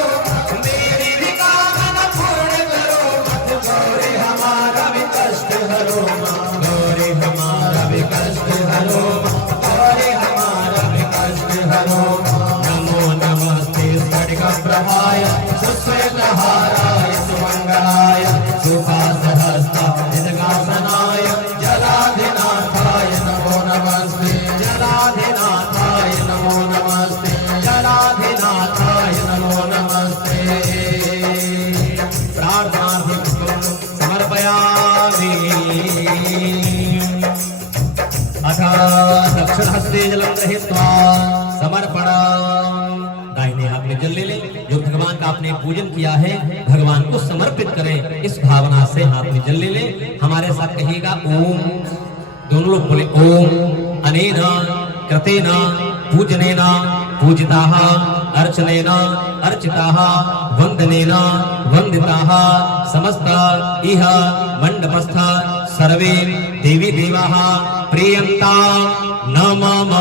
मेरी भी कामना पूर्ण करो। मत गौरी हमारा भी कष्ट हरो, गौरी हमारा भी कष्ट हरो, गौरी हमारा भी कष्ट हरो। नमो नमस्ते स्फटिक प्रभाय सुश्वेतहाराय सुमंगलाय सुपासहस्ताय जगासनाय जलाधिनाथाय नमो नमस्ते। जलाधिनाथाय नमो नमस्ते। जलाधिनाथाय नमो नमस्ते। प्रार्थनाधिकं समर्पयामि। अथ दक्षिणहस्ते जलं गृहीत्वा समर्पणम्। दाहिने हाथ में जल ले ले। जो भगवान का आपने पूजन किया है भगवान को समर्पित करें। इस भावना से हाथ में जल ले ले। हमारे साथ कहिएगा ओम। दोनों लोग बोले ओम। अनेन कृतेन पूजनेन पूजिताः अर्चनेन अर्चिताः वंदनेन वंदिताः समस्त इह मंडपस्थ सर्वे देवी देवाः प्रियन्ता नमः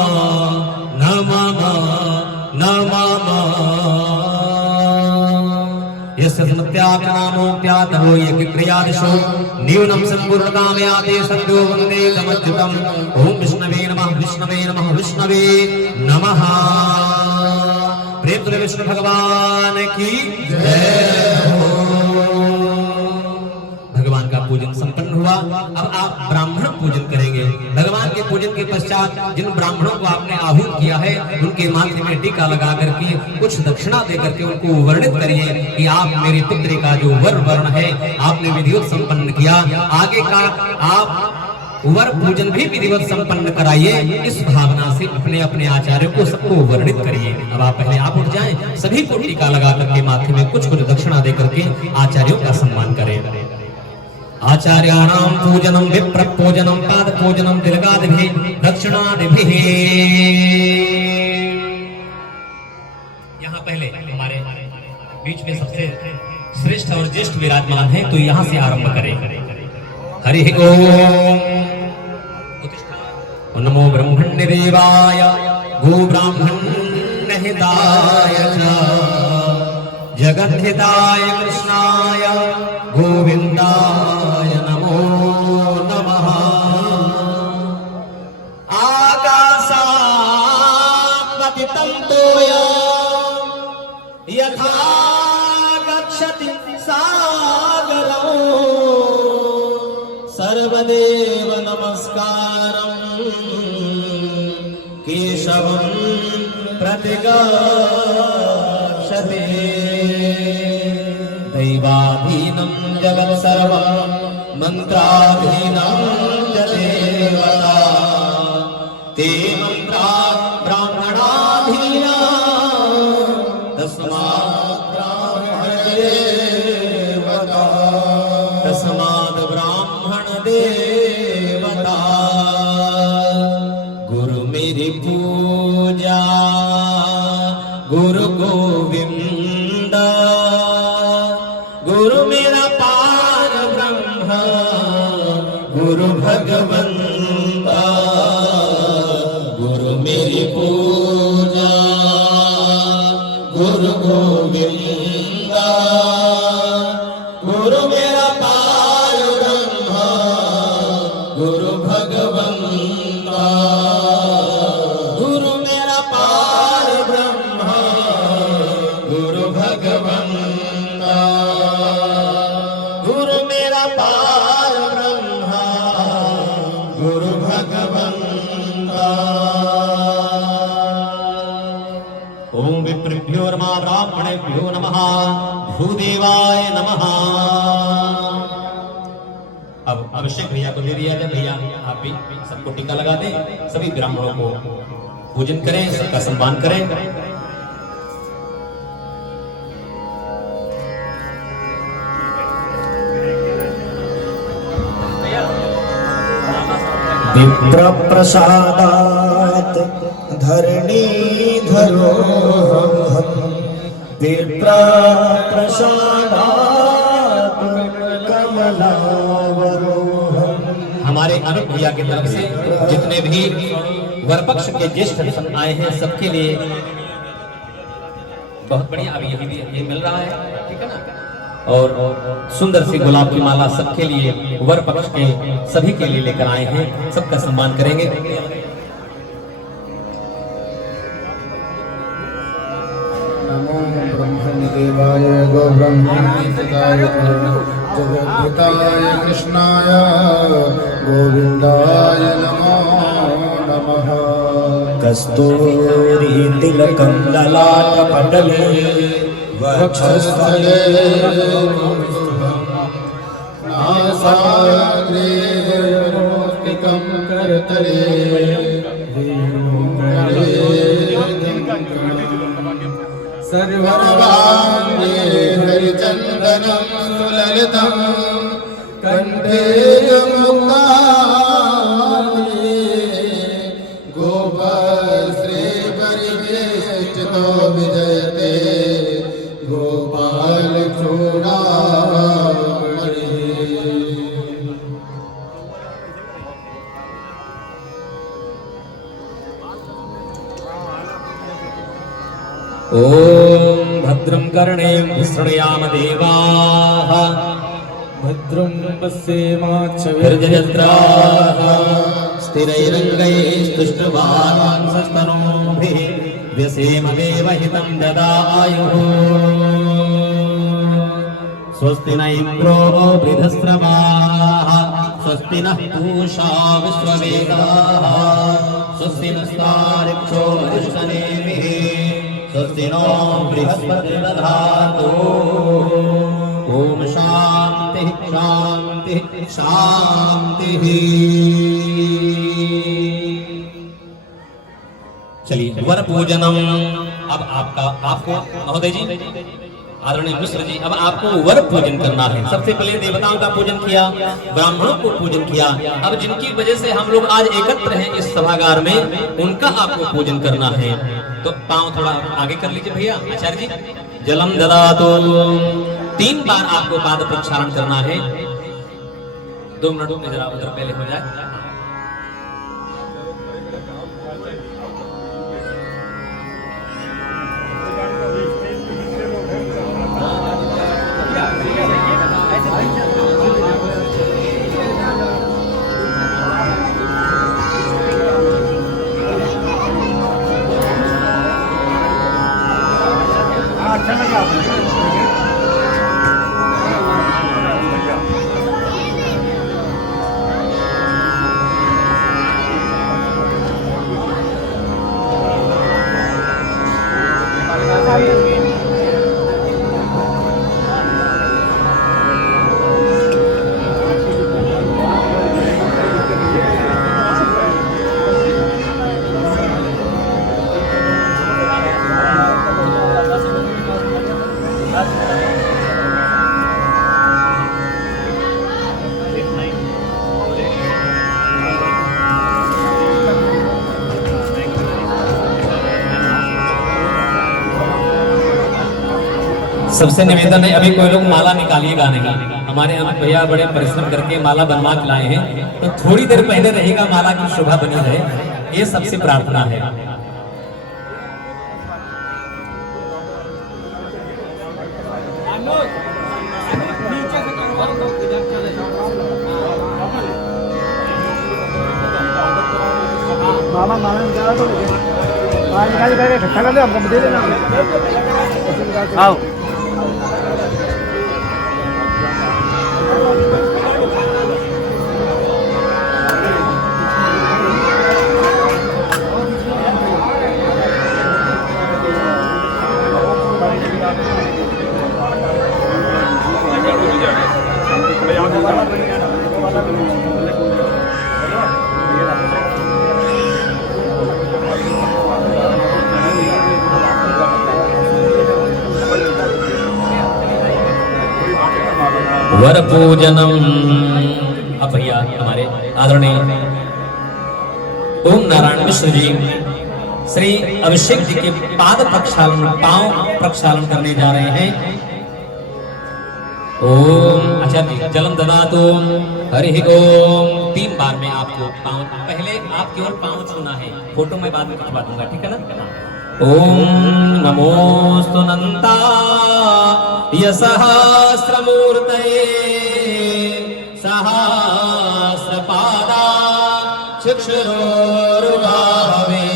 नमः नमः। यस्य स्मृत्याकनामोक्त्यातरो यज्ञक्रियादिषु न्यूनं सम्पूर्णकामयाते सद्यो वन्दे तमच्युतम्। ओम विष्णवे नमः विष्णवे नमः विष्णवे नमः। प्रेम तुल्य विष्णु भगवान की जय हो। भगवान का पूजन संपन्न हुआ। अब आप ब्राह्मण पूजन करेंगे। भगवान के पूजन के पश्चात जिन ब्राह्मणों को आपने आहूत किया है उनके माथे में टीका लगा करके कुछ दक्षिणा दे करके उनको वर्णित करिए कि आप मेरी पुत्री का जो वर वर्ण है आपने विधिवत संपन्न किया। आगे का आप वर पूजन भी विधिवत संपन्न कराइए। इस भावना से अपने अपने आचार्यों को सबको वर्णित करिए। अब आप पहले आप उठ जाएं, सभी को टीका लगा करके माथे में कुछ कुछ दक्षिणा दे करके आचार्यों का सम्मान करें। आचार्याणां पूजनं विप्र पूजनं पाद पूजनं तिलकादिभिः दक्षिणादिभिः। यहाँ पहले हमारे बीच में सबसे श्रेष्ठ और ज्येष्ठ विराजमान है तो यहाँ से आरंभ करें। हरि ओम नमो ब्रह्मण्य देवाय गो ब्राह्मण हिताय च जगद्धिताय कृष्णाय गोविन्दाय नमो नमः। आकाशात् पतितं तोयं यथा गच्छति सागरं सर्वदेव नमस्कारं केशवं प्रतिगच्छति। दैवाधीनं जगत् सर्वं मन्त्राधीनं च देवता ते मन्त्रा ब्राह्मणाधीना तस्माद् ब्राह्मण देवता। गुरु मेरी पूजा गुरु गोविंद, गुरु मेरा पार ब्रह्म गुरु भगवंता। गुरु मेरी पूजा गुरु गोविंद, गुरु मेरा पार ब्रह्म गुरु भगवंता। गुरु मेरा पार ब्रह्म गुरु भगवंता। गुरु मेरा पार ब्रह्म गुरु भगवंता। ओम विप्रेभ्यो नमः ब्राह्मणेभ्यो नमः भूदेवाय नमः। अब अभिषेक भैया को दे दिया जाए। भैया आप भी सबको टीका लगा दें, सभी ब्राह्मणों को पूजन करें, सबका सम्मान करें। विप्र प्रसादात् धरणीधरो विप्र प्रसादात् कमलावरोहम्। हमारे अनुप भैया की तरफ से जितने भी वरपक्ष के ज्येष्ठ आए हैं सबके लिए बहुत बढ़िया। अभी यही भी ये मिल रहा है, ठीक है ना। और सुंदर सी गुलाब की माला सबके लिए वर पक्ष के सभी के लिए लेकर आए हैं, सबका सम्मान करेंगे। नमो ब्रह्मदेवाय गो ब्रह्मनिताय जगद्धिताय कृष्णाय गोविंदाय नमो नमः। कस्तूरी तिलकं ललाटपटले वक्षस्थले नासाग्रे मौक्तिकं करतले सर्वरवाङ्गे हरिचन्दनं सुललितं कण्ठे मुक्तावली गोपश्री परिवेष्टितो विजयते गोपाल चूड़ामणि। ओम भद्रं कर्णेम विष्णुयाम देवाः भद्रं पश्येमाक्षभिर्जयत्राः स्थिरैरङ्गैस्तुष्टुवांसस्तनूभिः व्यसेम देवहितं ददायुः। स्वस्ति न इन्द्रो वृधस्रवाः स्वस्ति नः पूषा विश्ववेदाः स्वस्ति नस्तारिक्षो वरिष्ठनेमिः स्वस्ति नो बृहस्पतिर्दधातु। ओम शांति शांति शांति। चलिए वर पूजनम। अब आपको महोदय जी, आदरणीय मिश्र जी, अब आपको वर पूजन करना है। सबसे पहले देवताओं का पूजन किया, ब्राह्मणों को पूजन किया। अब जिनकी वजह से हम लोग आज एकत्र हैं इस सभागार में, उनका आपको पूजन करना है। तो पांव थोड़ा आगे कर लीजिए भैया। आचार्य जी, जलम ददातु। 3 बार आपको पाद प्रक्षालन करना है। 2 मिनट में जरा उधर पहले हो जाए। सबसे निवेदन है, अभी कोई लोग माला निकालिएगा नहीं। हमारे यहाँ भैया बड़े परिश्रम करके माला बनवा के लाए हैं, तो थोड़ी देर पहले रहेगा, माला की शोभा बनी रहे, ये सबसे प्रार्थना है। मामा मामा निकाला तो निकाल के इकट्ठा कर दे, हमको दे देना। आओ वर पूजनम। अब भैया हमारे आदरणीय ओम नारायण मिश्र जी श्री अभिषेक जी के पाद प्रक्षालन, पांव प्रक्षालन करने जा रहे हैं। ओम आचार्य जलम ददातु हरि ओम। 3 बार में आपको पांव, पहले आप केवल पांव छूना है, फोटो में बाद में खिंचवा दूंगा, ठीक है ना। ओम नमोस्तु नंता सहस्रमूर्तये सहस्रपादा चक्षुरोरुबाहवे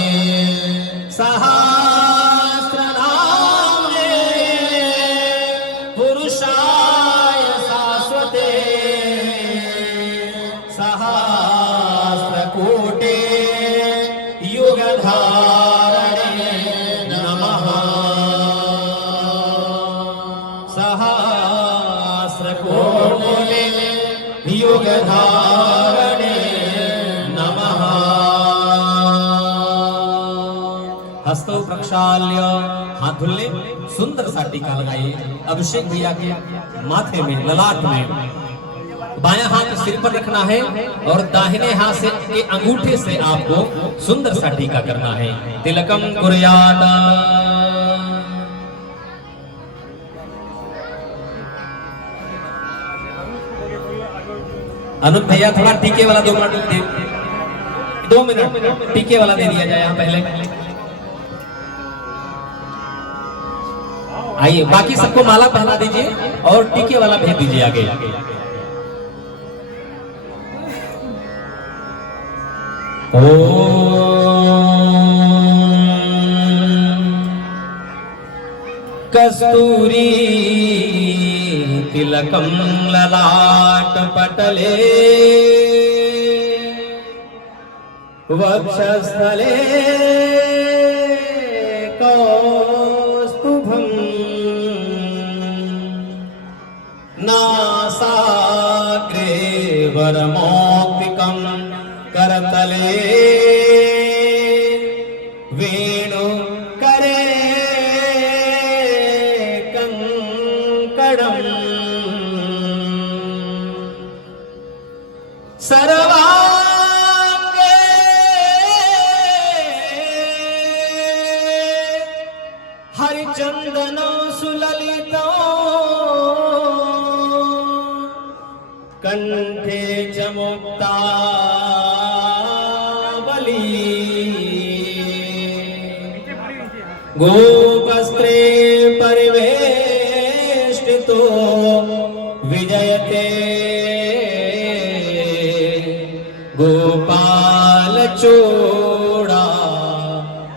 सहस्रनामे पुरुषाय शाश्वते सहस्रकोटे युगधारणे नमः। सहस्रकोटे युगधारणे नमः। हस्तों प्रक्षाल्य, हाथ धुल ले, सुंदर सा टीका लगाइए अभिषेक भैया के माथे में, ललाट में। बायां हाथ सिर पर रखना है और दाहिने हाथ से के अंगूठे से आपको सुंदर सा टीका करना है। तिलकम कुर्यात। अनुप भैया थोड़ा टीके वाला 2 मिनट टीके वाला दे दिया जाए यहाँ पहले। आइए, बाकी सबको माला पहना दीजिए और टीके वाला भेज दीजिए आगे। कस्तूरी तिलकम ललाट पटले वक्षस्थले कौस्तुभम नासाग्रे वरमौक्तिकम करतले वेणु करे कंकड़म सर्वांगे हरिचंदन सुललितो कंठे चमुक्तावली गोवस्त्रे परिवेष्टितो विजय विजयते गोपाल चूड़ा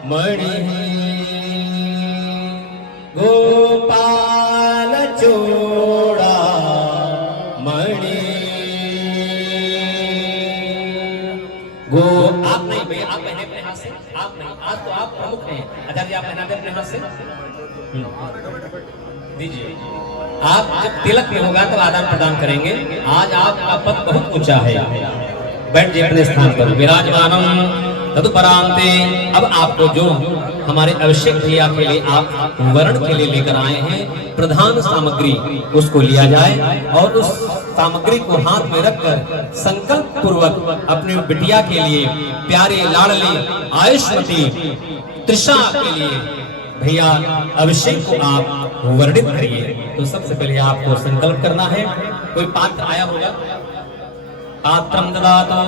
मणि गोपाल चूड़ा मणि गो आप नहीं भैया, आप पहने अपने हाथ से, आप नहीं, आज तो आप प्रमुख हैं आचार्य, आप पहना दे अपने हाथ से दीजिए। आप जब तिलक में होगा तब आदान प्रदान करेंगे। आज आपका पद बहुत ऊंचा है। बैठ जाइए अपने स्थान पर। विराजमानम तदुपरांते। अब आपको जो हमारे अभिषेक क्रिया के लिए आप वर्ण के लिए लेकर आए हैं, प्रधान सामग्री उसको लिया जाए और उस सामग्री को हाथ में रखकर संकल्प पूर्वक अपनी बिटिया के लिए, प्यारे लाडली आयुष्मती त्रिषा के लिए भैया अभिषेक को आप वर्णित करिए। तो सबसे पहले आपको संकल्प करना है। कोई पात्र आया होगा, पात्रम ददातु।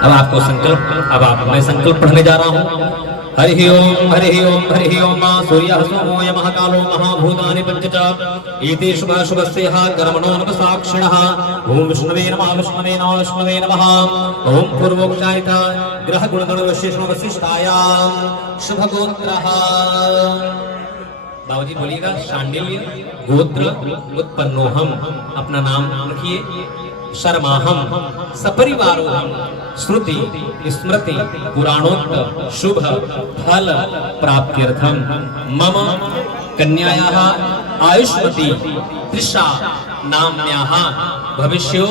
अब आपको संकल्प, अब आप मैं संकल्प पढ़ने जा रहा हूँ। हरि ओम हरि ओम हरि ओम मां सूर्यः सोमो यमः कालो महाभूतानि पंचच एते शुभ शुभस्यः कर्मणो साक्षिणः। ओम विष्णवे नमः विष्णवे नमः विष्णवे नमः। ओम पूर्वोक्तायत ग्रह गुणगण विशेषण वशिष्ठायां शुभ गोत्रः। बाबूजी बोलिएगा। शांडिल्य गोत्र उत्पन्नोहम, अपना नाम लिखिए। शर्माहम सपरिवारोहम श्रुति स्मृति पुराणोक्त शुभ फल प्राप्त्यर्थम मम कन्यायाः आयुष्मती त्रिषा नाम्याः भविष्यो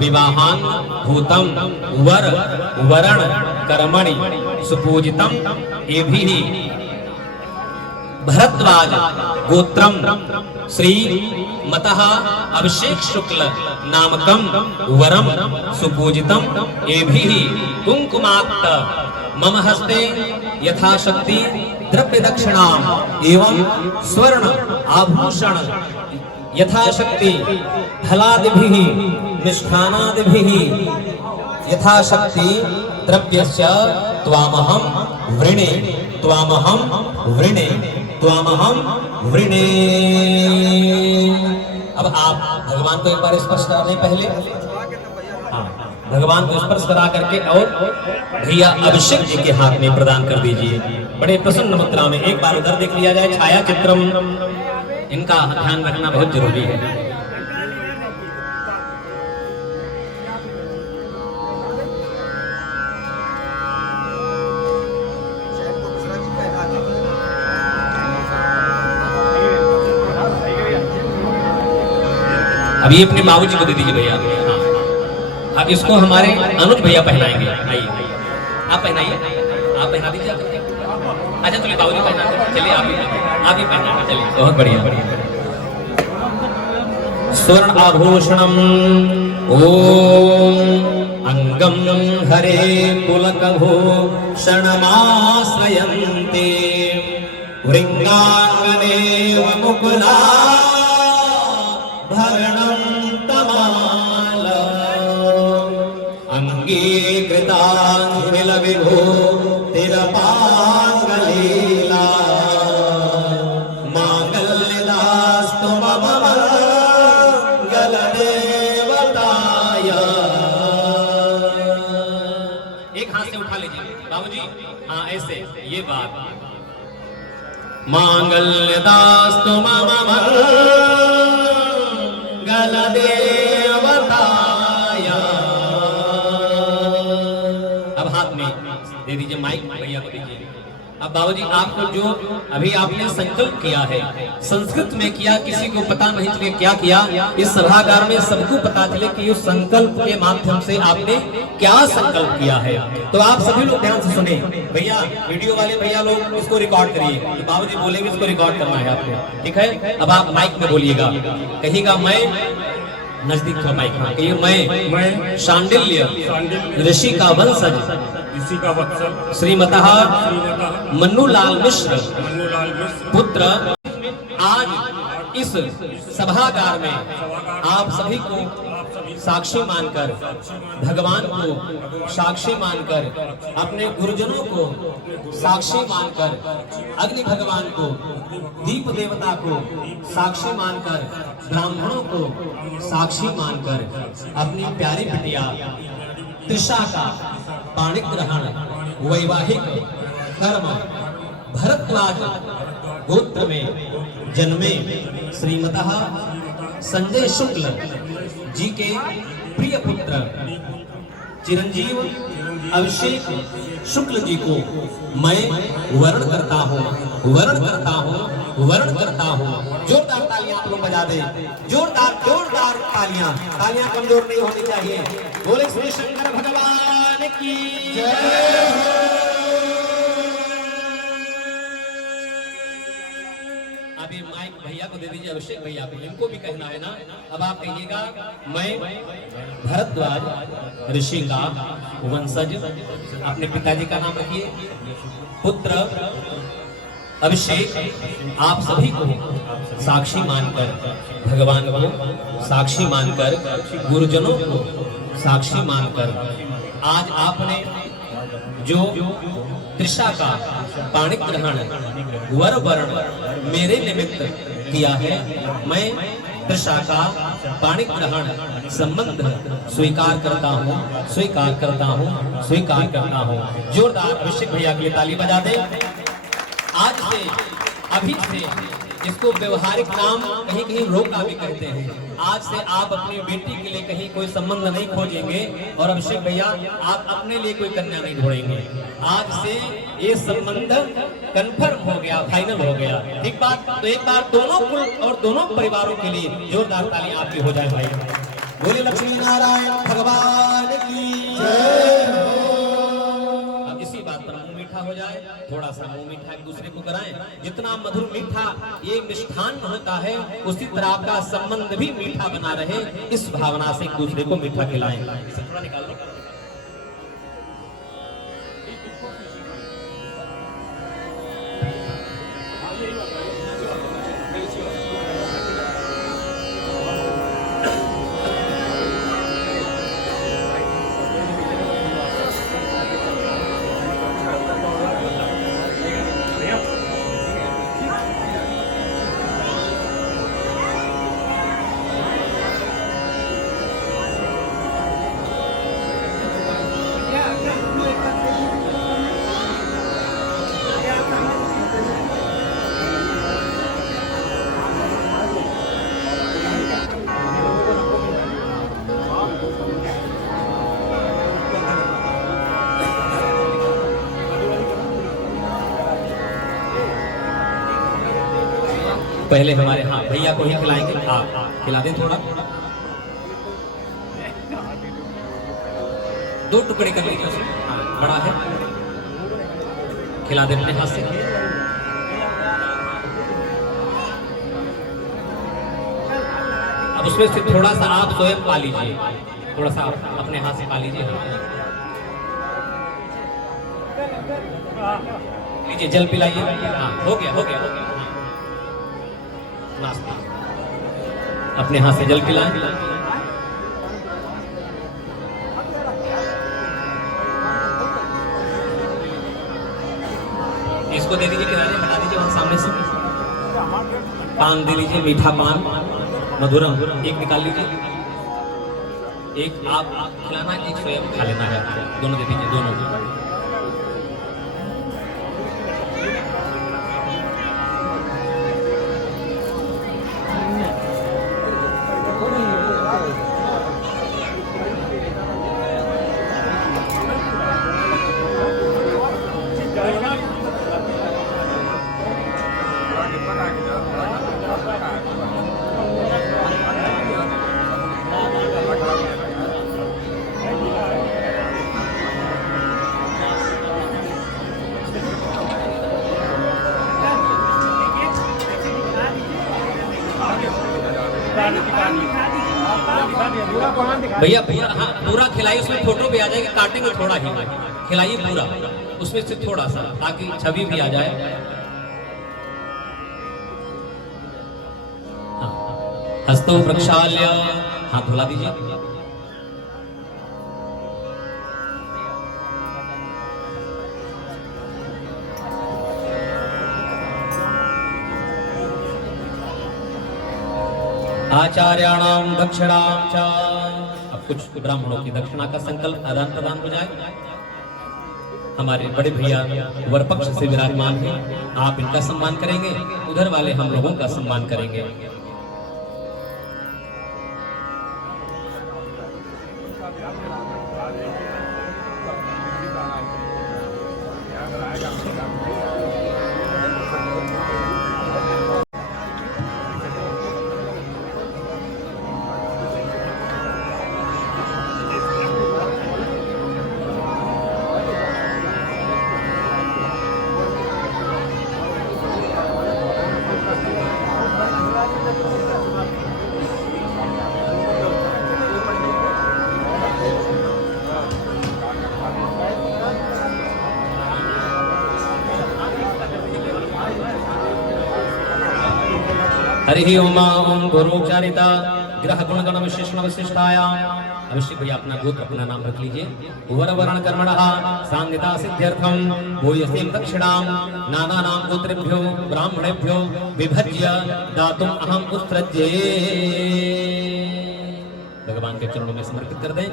विवाहान् भूतम वर वरण कर्मणि सुपूजितम एभिः भरद्वाज गोत्रम श्री मतः अभिषेक शुक्ल नामकम वरम सुपूजितम एभिः कुंकुमाक्त मम हस्ते यथाशक्ति द्रव्य दक्षिणा एवं स्वर्ण आभूषण यथाशक्ति फलादिभिः मिष्ठानादिभिः यथाशक्ति द्रव्यस्य त्वामहं वृणे त्वामहं वृणे त्वामहं वृणे। अब आप भगवान को एक बार स्पर्श करा दें पहले। हाँ, भगवान को स्पर्श करा करके और भैया अभिषेक जी के हाथ में प्रदान कर दीजिए। बड़े प्रसन्न मुद्रा में एक बार उधर देख लिया जाए। छाया चित्रम, इनका ध्यान रखना बहुत जरूरी है। अभी अपने बाबूजी को दे दीजिए भैया। हाँ, अब इसको हमारे अनुज भैया पहनाएंगे। आइए आप पहनाइए, आप पहना दीजिए। अच्छा चलिए बाबूजी पहना दीजिए। चलिए आप ही पहना। चलिए बहुत बढ़िया बढ़िया। स्वर्ण आभूषणम ओम अंगम हरे पुलकभो शरणमाश्रयन्ते वृंगांगने मुकुला भरणं तमाल अंगीकृतांगिलविभो तिरपांगलीला मांगल्यदास्तु मम मंगलदेवताय। एक हाथ से उठा लीजिए बाबूजी, हाँ ऐसे, ये बात। मांगल्यदास्तु मम मंगलदेवताय। अब हाथ में दे दीजिए, माइक भैया को दीजिए। अब बाबूजी आपको जो अभी आपने संकल्प किया है, संस्कृत में किया, किसी को पता नहीं चले क्या किया, इस सभागार में सबको पता चले कि उस संकल्प के माध्यम से आपने क्या संकल्प किया है। तो आप सभी लोग ध्यान से सुने भैया, वीडियो वाले भैया लोग इसको रिकॉर्ड करिए। तो बाबूजी बोलेंगे इसको रिकॉर्ड करना है आपको, ठीक है। अब आप माइक में बोलिएगा, कहिएगा मैं, नजदीक का माइक, हाँ कहिए मैं शांडिल्य ऋषि का वंशज श्रीमतः मन्नूलाल मिश्र पुत्र आज इस सभागार में आप सभी को साक्षी मानकर, भगवान को साक्षी मानकर, अपने गुरुजनों को साक्षी मानकर, अग्नि भगवान को, दीप देवता को साक्षी मानकर, ब्राह्मणों को साक्षी मानकर, अपनी प्यारी बिटिया त्रिषा का पाणिक ग्रहण वैवाहिक कर्म भरद्वाज गोत्र में जन्मे श्रीमतः संजय शुक्ल जी के प्रिय पुत्र चिरंजीव अभिषेक शुक्ल जी को मैं वर्ण करता हूँ, वर्ण करता हूँ, वर्ण करता हूँ। जोरदार तालियां आप लोग बजा दें, जोरदार जोरदार तालियां, तालियां कमजोर नहीं होनी चाहिए। बोले श्री शंकर भगवान की जय। अभी माइक भैया को दे दीजिए, अभिषेक भैया को, इनको भी कहना है ना। अब आप कहिएगा मैं भरद्वाज ऋषि का वंशज, अपने पिताजी का नाम रखिए, पुत्र अभिषेक, आप सभी को साक्षी मानकर, भगवान को साक्षी मानकर, गुरुजनों को साक्षी मानकर, आज आपने जो त्रिषा का पाणिक ग्रहण वर वर्ण मेरे निमित्त किया है, मैं त्रिषा का पाणिक ग्रहण संबंध स्वीकार करता हूँ, स्वीकार करता हूँ, स्वीकार करता हूँ। जोरदार अभिषेक भैया के लिए ताली बजा दें। आज से, अभी से इसको व्यवहारिक नाम कहीं कहीं रोका भी कहते हैं। आज से आप अपनी बेटी के लिए कहीं कोई संबंध नहीं खोजेंगे, और अभिषेक भैया आप अपने लिए कोई कन्या नहीं ढूंढेंगे। आज से ये संबंध कंफर्म हो गया, फाइनल हो गया, ठीक बात। तो एक बार दोनों कुल और दोनों परिवारों के लिए जोरदार तालियां आपकी हो जाए भाई। बोले लक्ष्मी नारायण भगवान की जय। अब इसी बात पर मुंह मीठा हो जाए, थोड़ा सा मुंह मीठा एक दूसरे को कराएं। जितना मधुर मीठा ये मिष्ठान होता है, उसी तरह आपका संबंध भी मीठा बना रहे, इस भावना से एक दूसरे को मीठा खिलाएं। थोड़ा निकाल लो। पहले हमारे हाँ भैया को ही खिलाएंगे, आप खिला दें थोड़ा, 2 टुकड़े कर लीजिए उसमें, हाँ बड़ा है, खिला दें अपने हाथ से। अब उसमें से थोड़ा सा आप स्वयं पा लीजिए। थोड़ा सा अपने हाथ से पा लीजिए। लीजिए जल पिलाइए। हाँ हो गया हो गया हो गया। हाँ। नाश्ता अपने हाथ से जल पिलाएं। इसको दे दीजिए किनारे, हटा दीजिए वहां सामने से। पान दे लीजिए, मीठा पान मधुरम एक निकाल लीजिए। एक आप खिलाना, एक स्वयं खा लेना है। दोनों दे दीजिए, दोनों। भैया भैया हाँ पूरा खिलाइए, उसमें फोटो भी आ जाएगी, काटेंगे थोड़ा ही, खिलाइए पूरा उसमें से थोड़ा सा, ताकि छवि भी आ जाए। हाँ। हस्तो प्रक्षाल्य, हाथ धुला दीजिए। आचार्याणाम दक्षिणाम च। अब कुछ ब्राह्मणों की दक्षिणा का संकल्प आदान प्रदान हो जाए। हमारे बड़े भैया वर पक्ष से विराजमान हैं, आप इनका सम्मान करेंगे, उधर वाले हम लोगों का सम्मान करेंगे। हरि ओम ओम गुरुचारिता ग्रह गुण गण विशेषण विशिष्टायाम। अवश्य भैया अपना गोत्र अपना नाम रख लीजिए। वर वर्ण कर्मणः सांगता सिद्ध्यर्थम भूयसीम दक्षिणाम नानानां गोत्रेभ्यो ब्राह्मणेभ्यो विभज्य दातुम अहम उत्सृज्ये। भगवान के चरणों में समर्पित कर दें।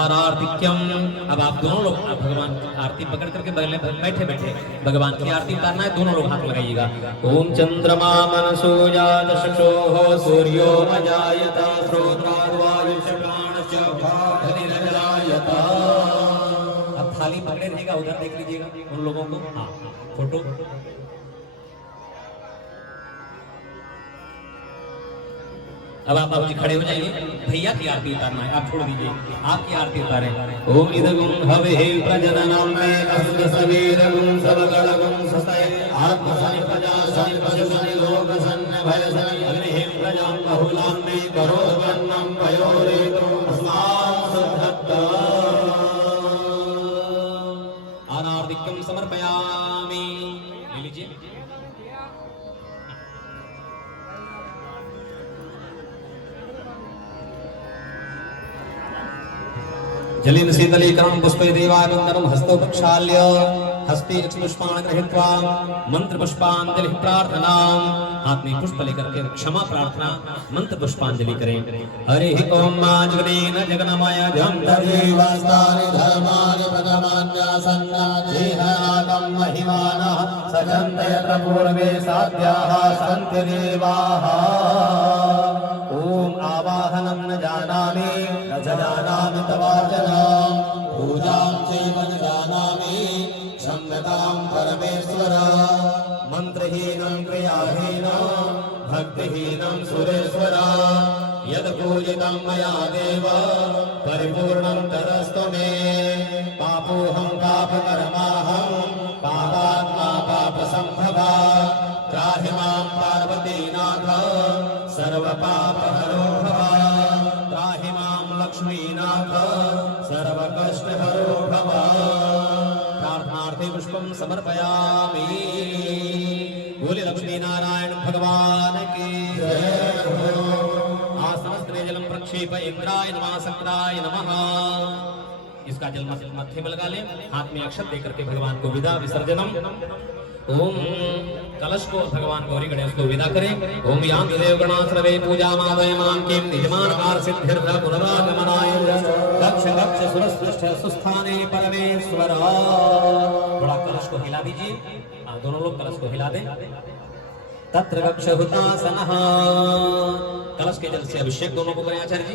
आरार्तिक्यम। अब आप दोनों लोग भगवान की आरती पकड़ करके बैठे बैठे भगवान की आरती उतारना है। दोनों लोग हाथ लगाइएगा। ओम चंद्रमा मनसो जात चक्षुः सूर्यो अजायत श्रोत्राद्वायुश्च प्राणश्च हरिरजलायत। अब थाली पकड़े रहेगा, उधर देख लीजिएगा उन लोगों को। हाँ फोटो। अब आप बाबूजी खड़े हो जाइए, भैया की आरती उतारना है, आप छोड़ दीजिए, आपकी आरती उतारें। ओम इदगुं हवे प्रजननम में असुर सवीरगुं सबगणगुं सतय आत्मसनि प्रजासनि पशुसनि लोकसन्न भयसनि अग्निहिं प्रजां बहुलां मे करोद्वन्नं पयोरेतुं अस्मां सुद्धत्ता। अनार्दिक्यं समर्पयामि। ले लीजिए। जलिन शीतलीकरण पुष्पे देवावंदनम हस्तो प्रक्षाल्य हस्ते पुष्पान् गृहीत्वा मंत्र पुष्पांजलि प्रार्थना। हाथ में पुष्प लेकर के क्षमा प्रार्थना मंत्र पुष्पांजलि करें। हरि ओम जगनेन जगन्मय जम देवास्तानि धर्माणि प्रथमान्यासन्नादेहागं महिमानः सजन्ते यत्र पूर्वे साध्याः सन्ति देवाः। ओम आवाहनं न जानामि न जानामि तवार्चनां पूजां चैव न जानामि क्षम्यतां परमेश्वर। मंत्रहीनं क्रियाहीनं भक्तिहीनं सुरेश्वर। यद पूजितं मया देव परिपूर्णं तरस्तु मे। पापोऽहं पापकर्माहं पापात्मा पापसम्भवा। त्राहि मां पार्वतीनाथ सर्वपापहरो भव। त्राहि मां लक्ष्मीनाथ दक्षिणार्थे पुष्पं समर्पयामि। बोले लक्ष्मी नारायण भगवान की आसनस्थ में जलम प्रक्षेप इंद्राय नमः शक्राय नमः। इसका जल मत्थे में लगा लें, हाथ में अक्षत देकर के भगवान को विदा विसर्जनम। ओम कलश को भगवान गौरी गणेश को विदा करें। ओम यांत देव गणा सर्वे पूजा मादय मां किम निजमान कार सिद्धिर्थ पुनरागमनाय दक्ष दक्ष सुरस्पृष्ट सुस्थाने परमेश्वर। बड़ा कलश को हिला दीजिए, दोनों लोग कलश को हिला दें। तत्र कक्ष हुतासनः, कलश के जल से अभिषेक दोनों को करें आचार्य जी।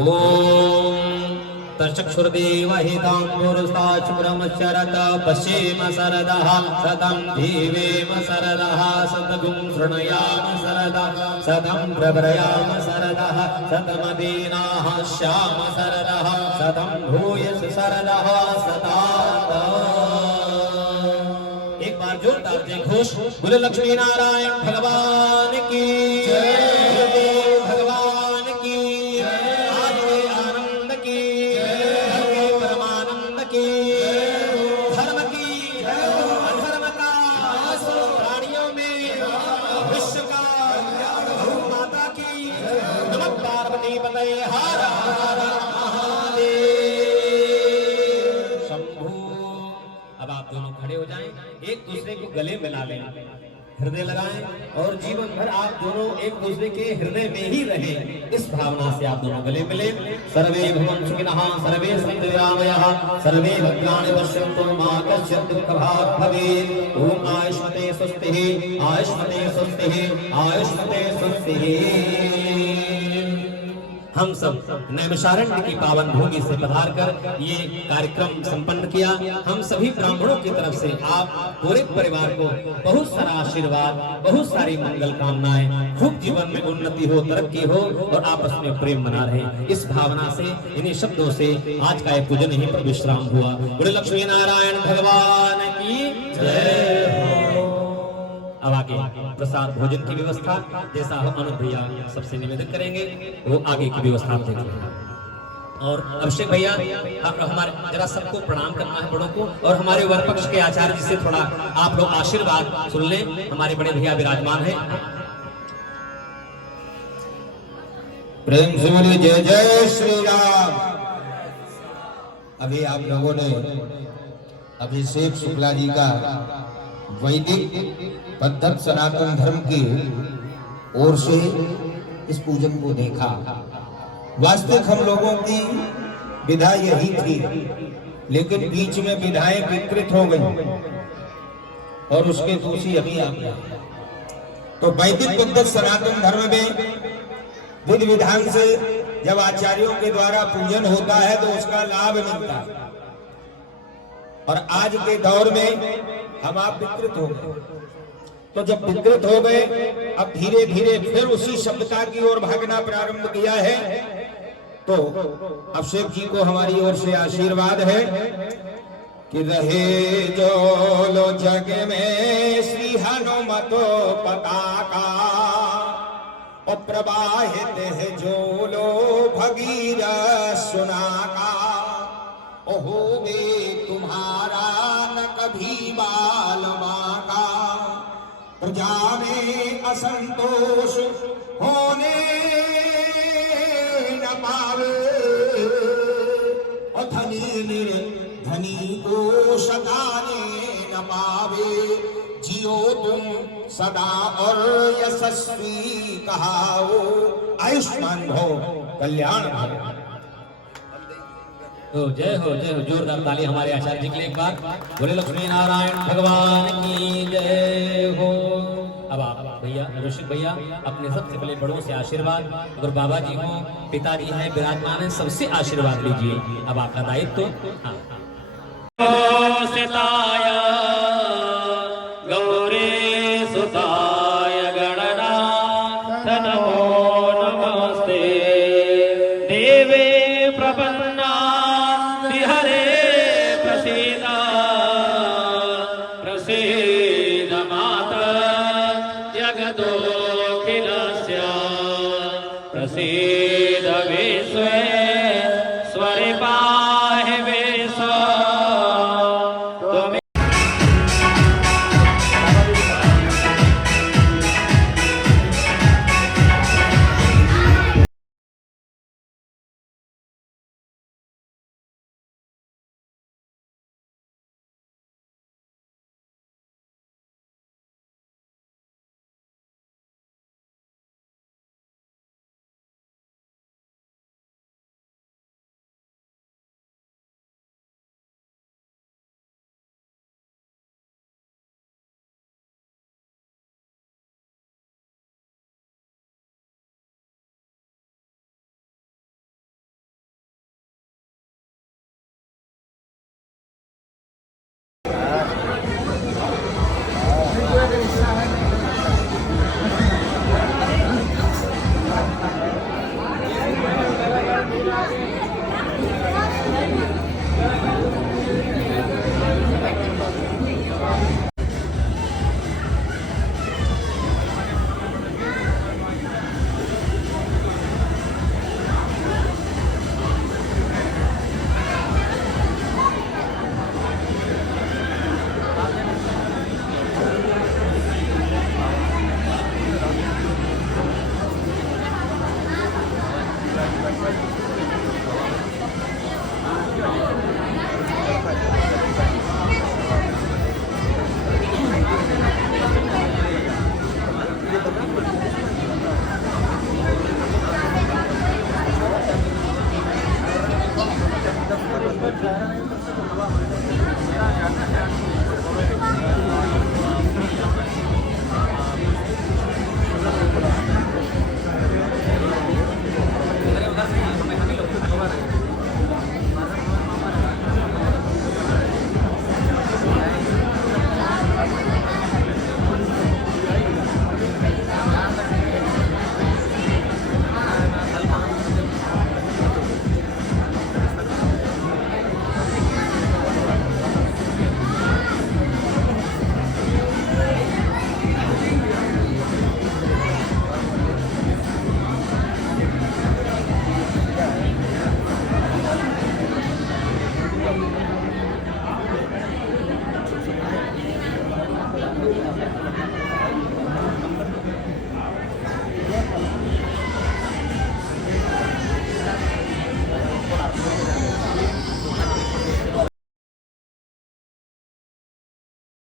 ओम तचक्षुर्देव हितांबुरुस्ताच ब्रह्मचरत पश्येम सरदः सतं धीवेम सरदः सतगुं शृणुयाम सरदः सतं प्रभरयाम सरदः सतमदीनाः श्याम सरदः सतं भूयस सरदः सतात। एक बार जोरदार जय घोष। बोले लक्ष्मी नारायण भगवान की जय, भगवान की आज के आनंद की, परमानंद की, धर्म की, अधर्म का, प्राणियों में विश्व का, गौ माता की, नमः पार्वती पतये हर हर महादेव शंभू। अब आप दोनों खड़े हो जाएं, एक दूसरे को गले मिला लें, हृदय लगाएं और जीवन भर आप दोनों एक दूसरे के हृदय में ही रहें। इस भावना से आप दोनों गले मिले। सर्वे भवन्तु सुखिनः सर्वे सन्तु निरामयाः सर्वे भद्राणि पश्यन्तु मा कश्चित् दुःखभाग् भवेत्। ओम आयुष्मते स्वस्तिः आयुष्मते स्वस्तिः आयुष्मते स्वस्तिः। हम सब नैमिषारण्य की पावन भूमि से पधार कर ये कार्यक्रम संपन्न किया। हम सभी ब्राह्मणों की तरफ से आप पूरे परिवार को बहुत सारा आशीर्वाद, बहुत सारी मंगल कामनाएं, खूब जीवन में उन्नति हो, तरक्की हो और आपस में प्रेम बना रहे। इस भावना से, इन्हीं शब्दों से आज का ये पूजन यहीं पर विश्राम हुआ। बोले लक्ष्मी नारायण भगवान की जय। अब आगे प्रसाद भोजन की व्यवस्था जैसा अनुज भैया सबसे निवेदन करेंगे, वो आगे की व्यवस्था आप देख लेंगे। और अभिषेक भैया हमारे जरा सबको प्रणाम करना है बड़ों को, और हमारे वर पक्ष के आचार्य जी से थोड़ा आप लोग आशीर्वाद सुन लें। हमारे बड़े भैया विराजमान हैं। प्रेम से बोलिए जय जय श्री राम। अभी आप लोगों ने अभिषेक शुक्ला जी का वैदिक पद्धत सनातन धर्म की ओर से इस पूजन को देखा। वास्तविक हम लोगों की विधा यही थी, लेकिन बीच में विधाएं विकृत हो गई और उसके दोषी अभी आ गए। तो वैदिक पद्धत सनातन धर्म में विधि विधान से जब आचार्यों के द्वारा पूजन होता है तो उसका लाभ मिलता है। और आज के दौर में हम आप विकृत हो गए। तो जब विकृत हो गए, अब धीरे धीरे फिर उसी सभ्यता की ओर भागना प्रारंभ किया है। तो अभिषेक जी को हमारी ओर से आशीर्वाद है कि रहे जो लो जग में श्री हनुमतो पताका और प्रवाहित है जो लो भगीरथ सुनाका। ओहो वे तुम्हारा न कभी बाल बाका, प्रजा में असंतोष होने न पावे और धनी को सताने न पावे। जियो तुम सदा और यशस्वी कहाओ, आयुष्मान भव कल्याण भव। तो जय हो जोरदार ताली हमारे आचार्य जी के लिए एक बार। बोले लक्ष्मी नारायण भगवान की जय हो। अब आप भैया ऋषिक भैया अपने सबसे पहले बड़ों से आशीर्वाद, अगर बाबा जी हो, पिताजी हैं, विराजमान है, सबसे आशीर्वाद लीजिए। अब आपका दायित्व। गौरी सुताय गणनाथ नमो नमस्ते। देवे प्रपन्ना हरे प्रसीदा प्रसीद माता जगदो